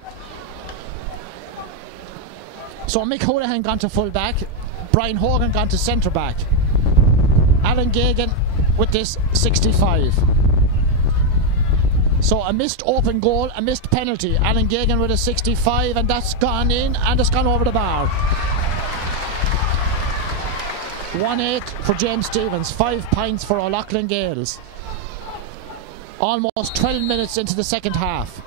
So Mick Houlihan gone to full back, Brian Hogan gone to centre back. Alan Gagan with this 65. So a missed open goal, a missed penalty. Alan Gagan with a 65, and that's gone in, and it's gone over the bar. 1-8 for James Stevens, 5 points for O'Loughlin Gaels. Almost 12 minutes into the second half.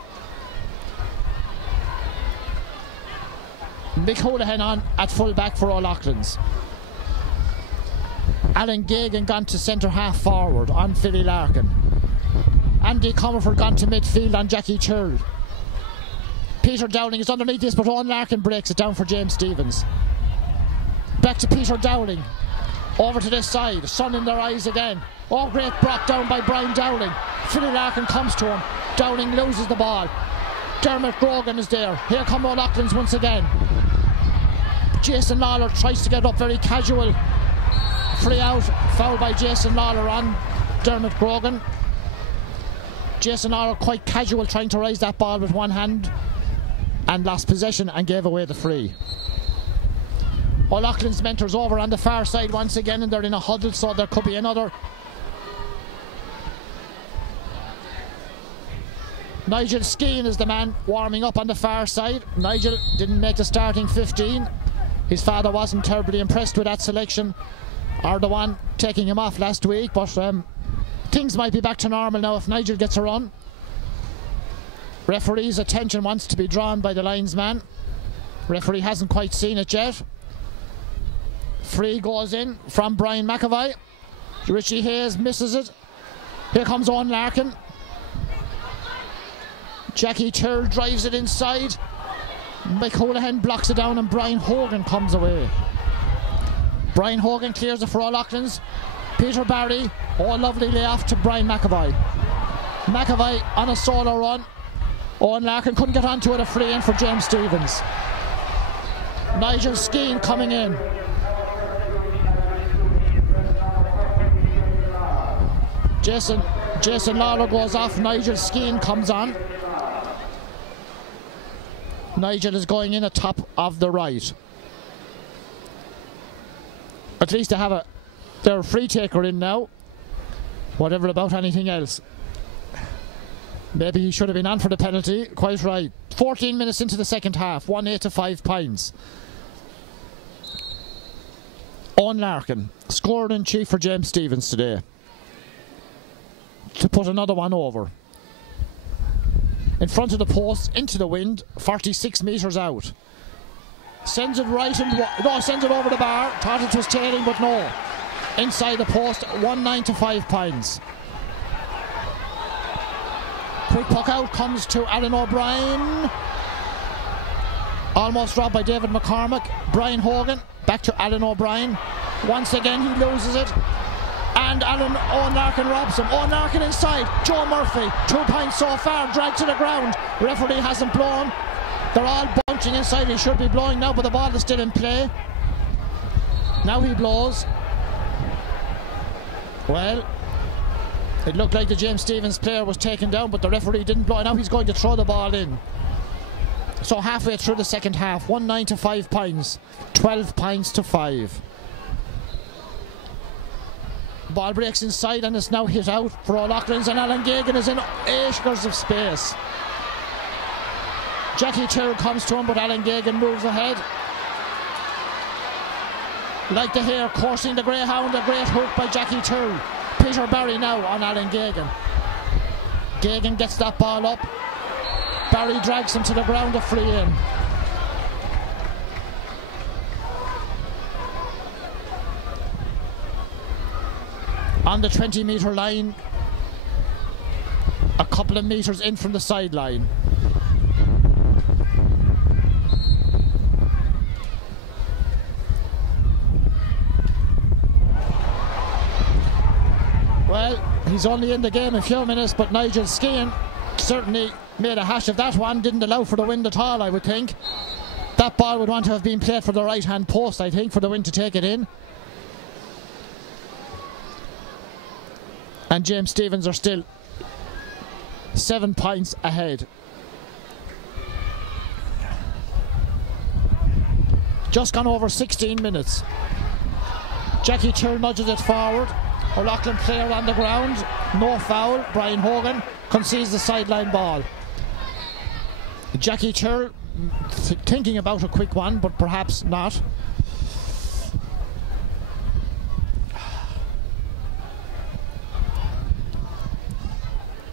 Mick Houlihan on at full back for O'Loughlin's. Alan Gagan gone to centre half forward on Philly Larkin. Andy Comerford gone to midfield on Jackie Churl. Peter Dowling is underneath this, but Owen Larkin breaks it down for James Stevens. Back to Peter Dowling. Over to this side, sun in their eyes again. Oh, great block down by Brian Dowling. Philly Larkin comes to him. Dowling loses the ball. Dermot Grogan is there. Here come O'Loughlin's once again. Jason Lawler tries to get up, very casual. Free out, foul by Jason Lawler on Dermot Grogan. Jason Lawler quite casual, trying to raise that ball with one hand, and lost possession and gave away the free. O'Loughlin's mentors over on the far side once again, and they're in a huddle, so there could be another. Nigel Skeen is the man warming up on the far side. Nigel didn't make the starting 15. His father wasn't terribly impressed with that selection, or the one taking him off last week, but things might be back to normal now if Nigel gets a run. Referee's attention wants to be drawn by the linesman. Referee hasn't quite seen it yet. Free goes in from Brian McAvoy. Richie Hayes misses it. Here comes Owen Larkin. Jackie Tyrrell drives it inside. Mike Houlihan blocks it down and Brian Hogan comes away. Brian Hogan clears it for O'Loughlin's. Peter Barry, oh, lovely layoff to Brian McAvoy. McAvoy on a solo run. Owen Larkin couldn't get onto it, a free in for James Stevens. Nigel Skeen coming in. Jason Lawler goes off, Nigel Skeen comes on. Nigel is going in at top of the right. At least they have their free taker in now. Whatever about anything else. Maybe he should have been on for the penalty. Quite right. 14 minutes into the second half. 1-8 to 5 points. Owen Larkin, scorer in chief for James Stevens today, to put another one over. In front of the post, into the wind, 46 metres out. Sends it right and no, sends it over the bar. Thought it was tailing, but no. Inside the post, 1-9 to 5 points. Quick puck out comes to Alan O'Brien. Almost robbed by David McCormick. Brian Hogan back to Alan O'Brien. Once again he loses it. And Owen Larkin robs him. Owen Larkin inside. Joe Murphy, 2 points so far, dragged to the ground. Referee hasn't blown. They're all bunching inside. He should be blowing now, but the ball is still in play. Now he blows. Well, it looked like the James Stevens player was taken down, but the referee didn't blow. Now he's going to throw the ball in. So halfway through the second half, 1-9 to 5 points, 12 points to 5. Ball breaks inside and is now hit out for O'Loughlin's, and Alan Gagan is in acres of space. Jackie Tyrrell comes to him, but Alan Gagan moves ahead. Like the hare coursing the greyhound, a great hook by Jackie Tyrrell. Peter Barry now on Alan Gagan. Gagan gets that ball up. Barry drags him to the ground, a free in. On the 20-metre line, a couple of metres in from the sideline. Well, he's only in the game a few minutes, but Nigel Skeen certainly made a hash of that one. Didn't allow for the wind at all, I would think. That ball would want to have been played for the right-hand post, I think, for the wind to take it in. And James Stevens are still 7 points ahead. Just gone over 16 minutes. Jackie Tyrrell nudges it forward. O'Loughlin player on the ground. No foul. Brian Hogan concedes the sideline ball. Jackie Tyrrell thinking about a quick one, but perhaps not.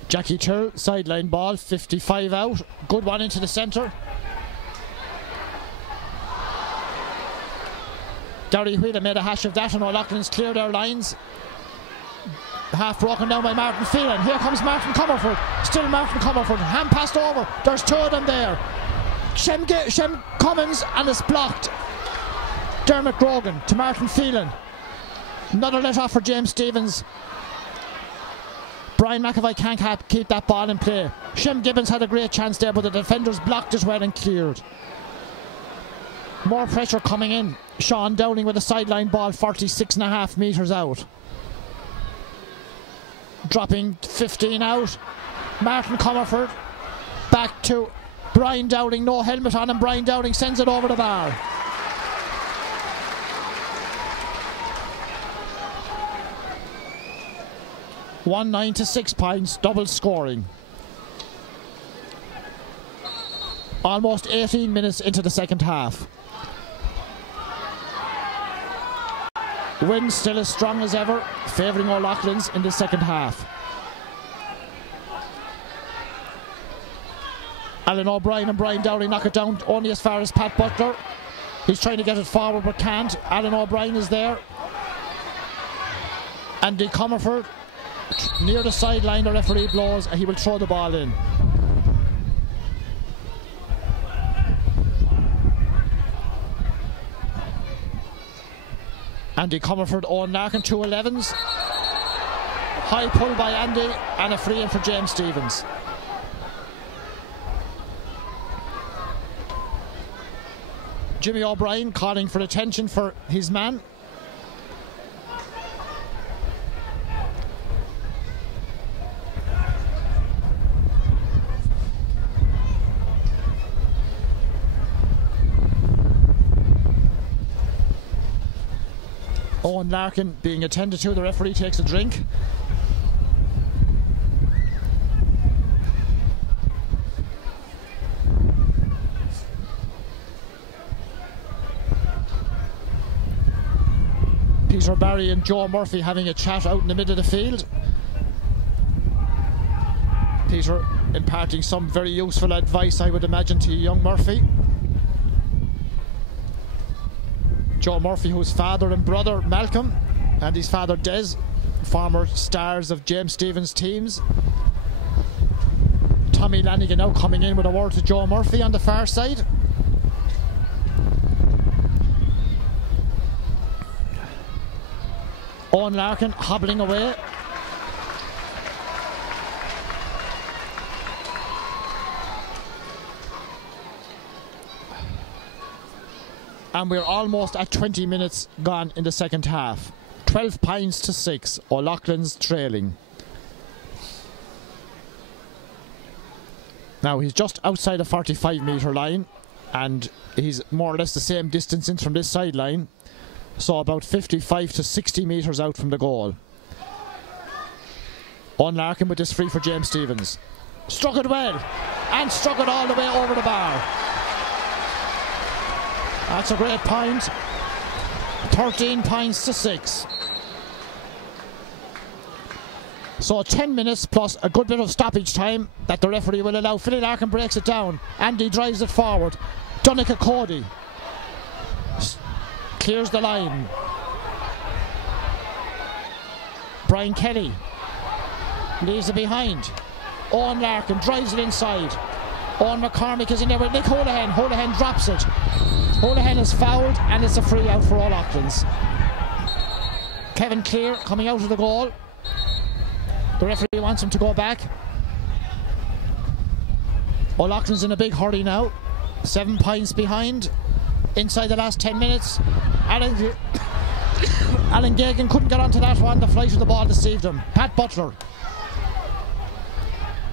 Jackie Tyrrell, sideline ball, 55 out. Good one into the centre. Gary Wheeler made a hash of that, and O'Loughlin's cleared their lines. Half broken down by Martin Phelan. Here comes Martin Comerford. Still Martin Comerford. Hand passed over. There's two of them there. Shem Cummins, and it's blocked. Dermot Grogan to Martin Phelan. Another let off for James Stevens. Brian McAvoy can't keep that ball in play. Shem Gibbons had a great chance there, but the defenders blocked it well and cleared. More pressure coming in. Sean Dowling with a sideline ball 46.5 metres out. Dropping 15 out. Martin Comerford back to Brian Dowling. No helmet on him. Brian Dowling sends it over the bar. (1-9 to 6 points, double scoring. Almost 18 minutes into the second half. Wind still as strong as ever, favouring O'Loughlin's in the second half. Alan O'Brien and Brian Dowling knock it down only as far as Pat Butler. He's trying to get it forward but can't. Alan O'Brien is there. Andy Comerford near the sideline. The referee blows and he will throw the ball in. Andy Comerford, Owen Larkin, 2 11s. High pull by Andy and a free in for James Stevens. Jimmy O'Brien calling for attention for his man. Owen Larkin being attended to. The referee takes a drink. Peter Barry and Joe Murphy having a chat out in the middle of the field. Peter imparting some very useful advice, I would imagine, to young Murphy. Joe Murphy, whose father and brother Malcolm and his father Des, former stars of James Stevens' teams. Tommy Lanigan now coming in with a word to Joe Murphy on the far side. Owen Larkin hobbling away. And we're almost at 20 minutes gone in the second half. 12 points to 6. O'Loughlin's trailing. Now he's just outside the 45-metre line, and he's more or less the same distance in from this sideline, so about 55 to 60 metres out from the goal. On Larkin with this free for James Stevens. Struck it well, and struck it all the way over the bar. That's a great point. 13 points to 6. So 10 minutes plus a good bit of stoppage time that the referee will allow. Philly Larkin breaks it down. Andy drives it forward. Donica Cody clears the line. Brian Kelly leaves it behind. Owen Larkin drives it inside. Owen McCormick is in there with Nick Holohan. Holohan drops it. Holohan is fouled and it's a free out for O'Loughlin's. Kevin Clear coming out of the goal. The referee wants him to go back. O'Loughlin's in a big hurry now. 7 points behind. Inside the last 10 minutes. Alan Gagan couldn't get onto that one. The flight of the ball deceived him. Pat Butler.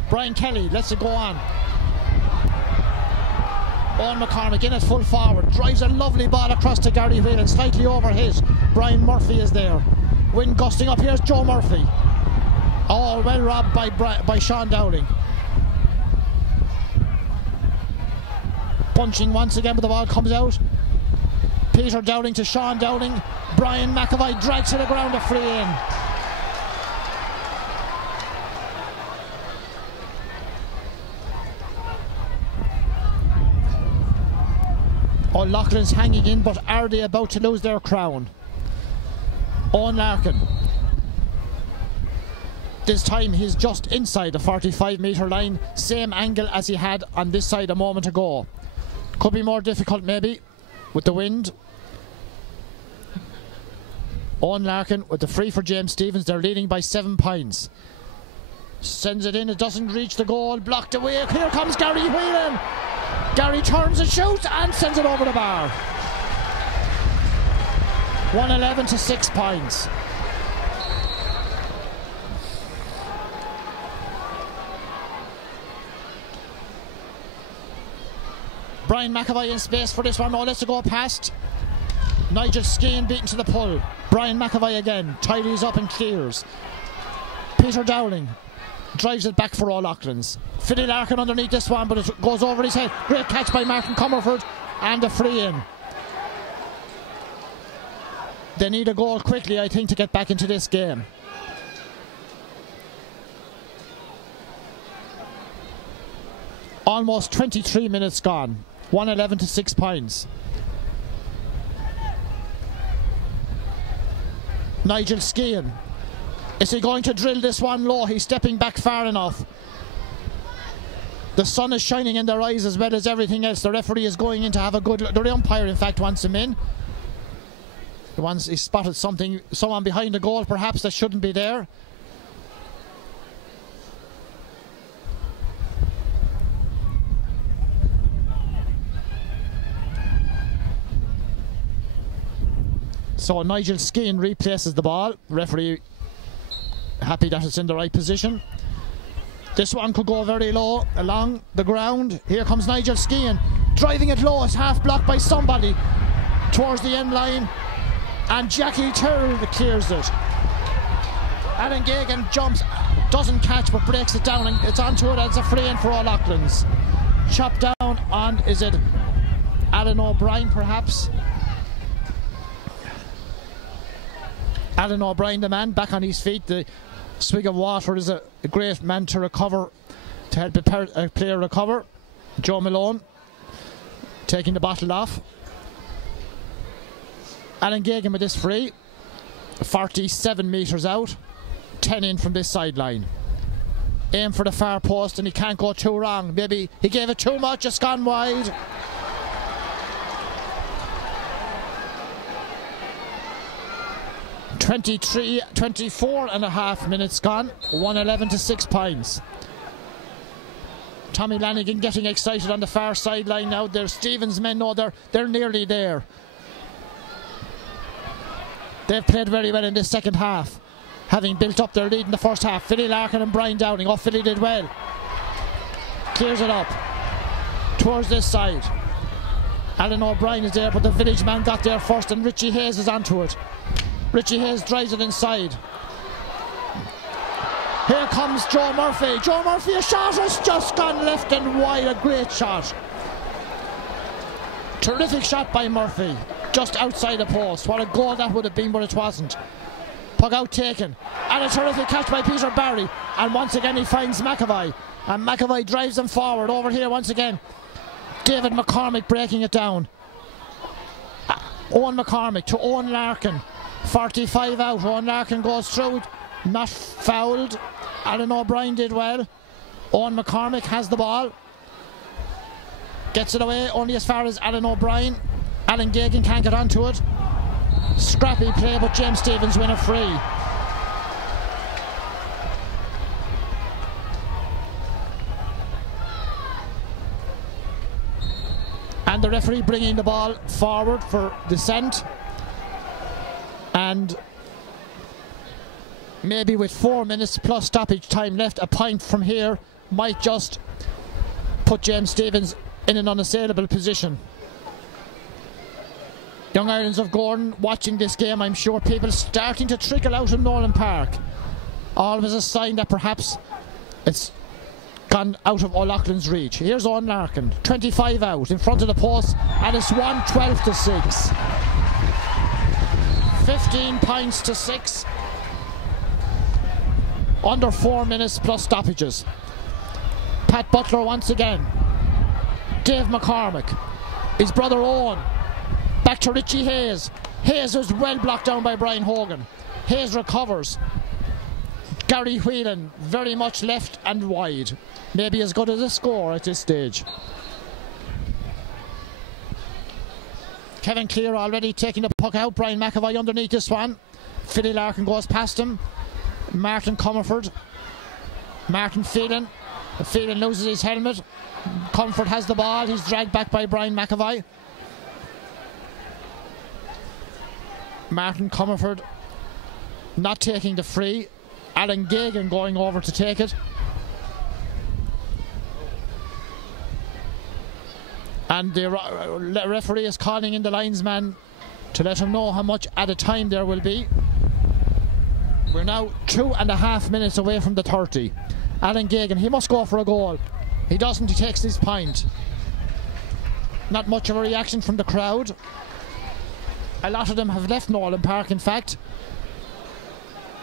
Brian Kelly lets it go on. Owen McCormick in at full forward. Drives a lovely ball across to Gary Whelan. Slightly overhit. Brian Murphy is there. Wind gusting up. Here's Joe Murphy. Oh, well robbed by Sean Dowling. Punching once again, but the ball comes out. Peter Dowling to Sean Dowling. Brian McAvoy drags to the ground, a free in. O'Loughlin's hanging in, but are they about to lose their crown? Owen Larkin. This time he's just inside the 45-metre line. Same angle as he had on this side a moment ago. Could be more difficult maybe with the wind. Owen Larkin with the free for James Stephens. They're leading by 7 points. Sends it in, it doesn't reach the goal, blocked away. Here comes Gary Whelan. Gary turns and shoots and sends it over the bar. 111 to 6 points. Brian McAvoy in space for this one. No, let's go past. Nigel Skeen beaten to the pull. Brian McAvoy again tidies up and clears. Peter Dowling drives it back for O'Loughlin's. Philly Larkin underneath this one, but it goes over his head. Great catch by Martin Comerford and a free in. They need a goal quickly, I think, to get back into this game. Almost 23 minutes gone. 111 to 6 points. Nigel Skeen. Is he going to drill this one low? He's stepping back far enough. The sun is shining in their eyes as well as everything else. The referee is going in to have a good look. The umpire, in fact, wants him in. He spotted someone behind the goal perhaps that shouldn't be there. So Nigel Skeen replaces the ball. Referee happy that it's in the right position. This one could go very low along the ground. Here comes Nigel Skeen, driving it low. It's half blocked by somebody towards the end line, and Jackie Tyrrell clears it. Alan Gagan jumps, doesn't catch but breaks it down, and it's onto it, and it's a free in for O'Loughlin's. Chopped down on, is it Alan O'Brien perhaps? Alan O'Brien, the man, back on his feet. The swig of water is a great man to recover, to help a player recover. Joe Malone taking the bottle off. Alan Gagan with this free. 47 metres out. 10 in from this sideline. Aim for the far post and he can't go too wrong. Maybe he gave it too much, it's gone wide. Twenty-four and a half minutes gone. 111 to 6 points. Tommy Lanigan getting excited on the far sideline now. There's Stevens' men know they're nearly there. They've played very well in this second half, having built up their lead in the first half. Philly Larkin and Brian Downing. Oh, Philly did well. Clears it up towards this side. Alan O'Brien is there, but the village man got there first, and Richie Hayes is onto it. Richie Hayes drives it inside. Here comes Joe Murphy. Joe Murphy, a shot has just gone left and wide. A great shot. Terrific shot by Murphy. Just outside the post. What a goal that would have been, but it wasn't. Puck out taken. And a terrific catch by Peter Barry. And once again he finds McAvoy. And McAvoy drives him forward. Over here once again. David McCormick breaking it down. Owen McCormick to Owen Larkin. 45 out. Owen Larkin goes through. Not fouled. Alan O'Brien did well. Owen McCormick has the ball. Gets it away only as far as Alan O'Brien. Alan Gagan can't get onto it. Scrappy play, but James Stephens win a free. And the referee bringing the ball forward for descent. And maybe with 4 minutes plus stoppage time left, a point from here might just put James Stephens in an unassailable position. Young Irons of Gordon watching this game, I'm sure people starting to trickle out of Nowlan Park. Always a sign that perhaps it's gone out of O'Loughlin's reach. Here's Owen Larkin, 25 out in front of the post, and it's 1-12 to 6. 15 points to 6. Under 4 minutes plus stoppages. Pat Butler once again. Dave McCormick. His brother Owen. Back to Richie Hayes. Hayes was well blocked down by Brian Hogan. Hayes recovers. Gary Whelan very much left and wide. Maybe as good as a score at this stage. Kevin Clear already taking the puck out. Brian McAvoy underneath this one. Philly Larkin goes past him. Martin Comerford. Martin Phelan. Phelan loses his helmet. Comerford has the ball. He's dragged back by Brian McAvoy. Martin Comerford not taking the free. Alan Gagan going over to take it. And the referee is calling in the linesman to let him know how much at a time there will be. We're now 2.5 minutes away from the 30. Alan Gagan, he must go for a goal. He doesn't, he takes his point. Not much of a reaction from the crowd. A lot of them have left Nowlan Park, in fact.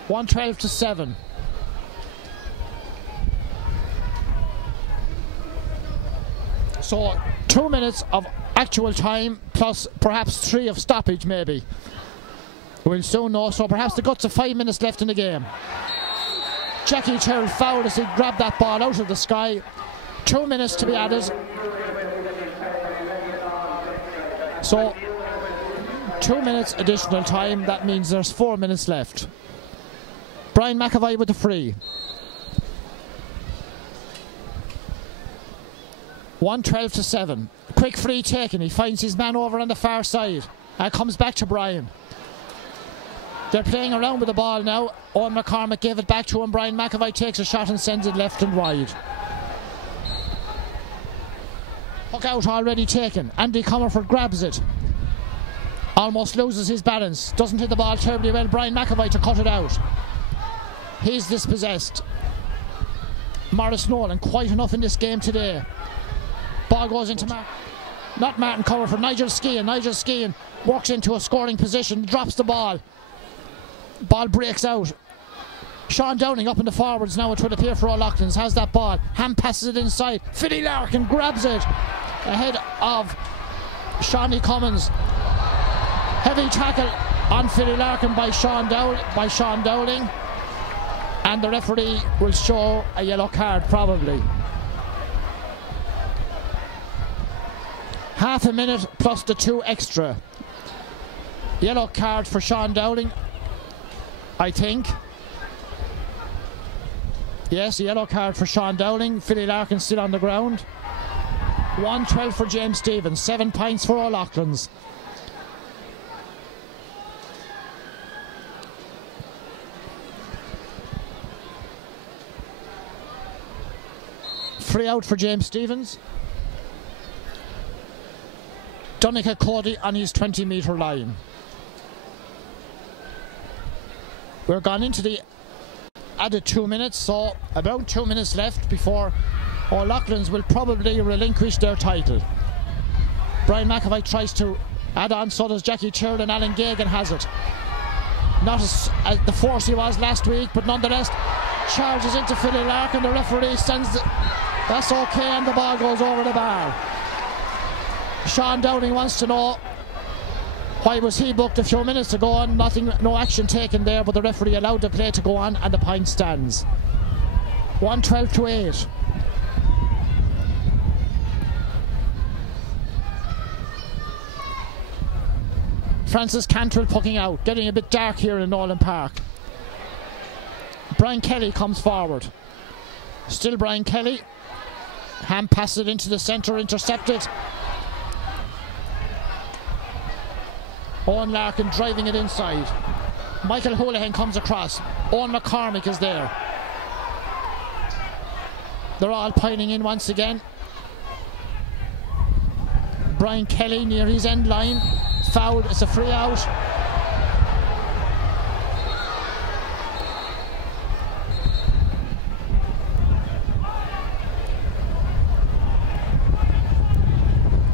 112-7. So 2 minutes of actual time plus perhaps 3 of stoppage maybe. We'll soon know. So perhaps the guts of 5 minutes left in the game. Jackie Terrell fouled as he grabbed that ball out of the sky. 2 minutes to be added. So 2 minutes additional time. That means there's 4 minutes left. Brian McAvoy with the free. 112-7. Quick free taken. He finds his man over on the far side. And comes back to Brian. They're playing around with the ball now. Owen McCormick gave it back to him. Brian McAvoy takes a shot and sends it left and wide. Hook out already taken. Andy Comerford grabs it. Almost loses his balance. Doesn't hit the ball terribly well. Brian McAvoy to cut it out. He's dispossessed. Maurice Nowlan, quite enough in this game today. Ball goes into not Martin Comerford, Nigel Skean. Nigel Skean walks into a scoring position, drops the ball. Ball breaks out. Sean Downing up in the forwards now, it would appear for O'Loughlin's, has that ball. Ham passes it inside. Philly Larkin grabs it ahead of Shawnee Cummins. Heavy tackle on Philly Larkin by Sean Dowling. And the referee will show a yellow card probably. Half a minute plus the 2 extra. Yellow card for Sean Dowling, I think. Yes, yellow card for Sean Dowling. Philly Larkin still on the ground. 112 for James Stevens. 7 points for O'Loughlin's. Free out for James Stevens. Donica Cody on his 20-metre line. We're gone into the added 2 minutes, so about 2 minutes left before O'Loughlin's will probably relinquish their title. Brian McAvoy tries to add on, so does Jackie Churl, and Alan Gagan has it. Not as the force he was last week, but nonetheless charges into Philly Larkin. The referee sends that's okay, and the ball goes over the bar. Sean Downing wants to know why was he booked a few minutes ago and no action taken there, but the referee allowed the play to go on and the point stands. 112-8. Francis Cantrell pucking out, getting a bit dark here in Nowlan Park. Brian Kelly comes forward. Still Brian Kelly. Ham passes it into the centre, intercepted. Owen Larkin driving it inside. Michael Houlihan comes across. Owen McCormick is there. They're all piling in once again. Brian Kelly near his end line. Fouled, it's a free out.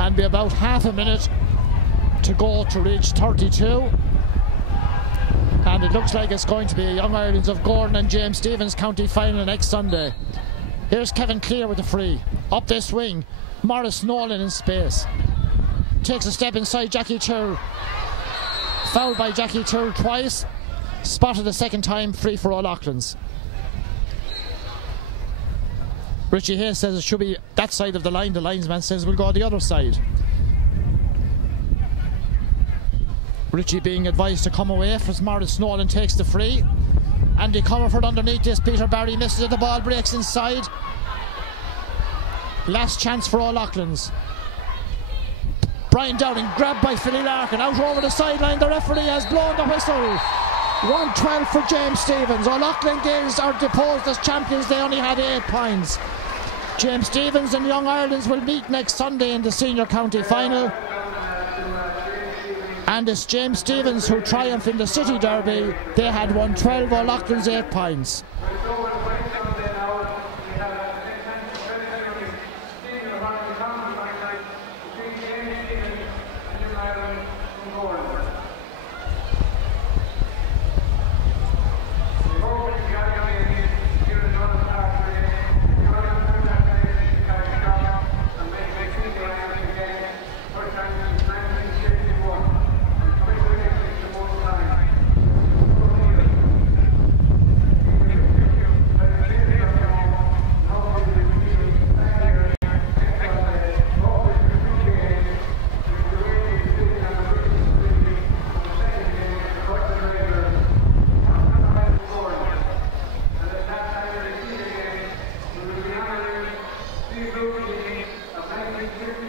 And be about half a minute to go to reach 32. And it looks like it's going to be Young Ireland's of Gordon and James Stevens county final next Sunday. Here's Kevin Clear with the free. Up this wing, Maurice Nowlan in space. Takes a step inside Jackie Churl. Fouled by Jackie Churl twice. Spotted a second time, free for O'Loughlin's. Richie Hayes says it should be that side of the line. The linesman says we'll go the other side. Richie being advised to come away as Morris Nowlan takes the free. Andy Comerford underneath this. Peter Barry misses it. The ball breaks inside. Last chance for O'Loughlin's. Brian Downing grabbed by Philly Larkin. Out over the sideline. The referee has blown the whistle. 1-12 for James Stevens. O'Loughlin Gaels are deposed as champions. They only had 8 points. James Stevens and Young Ireland's will meet next Sunday in the senior county final. And it's James Stevens who triumphed in the City Derby. They had won 12, O'Loughlin's 8 points. Thank you.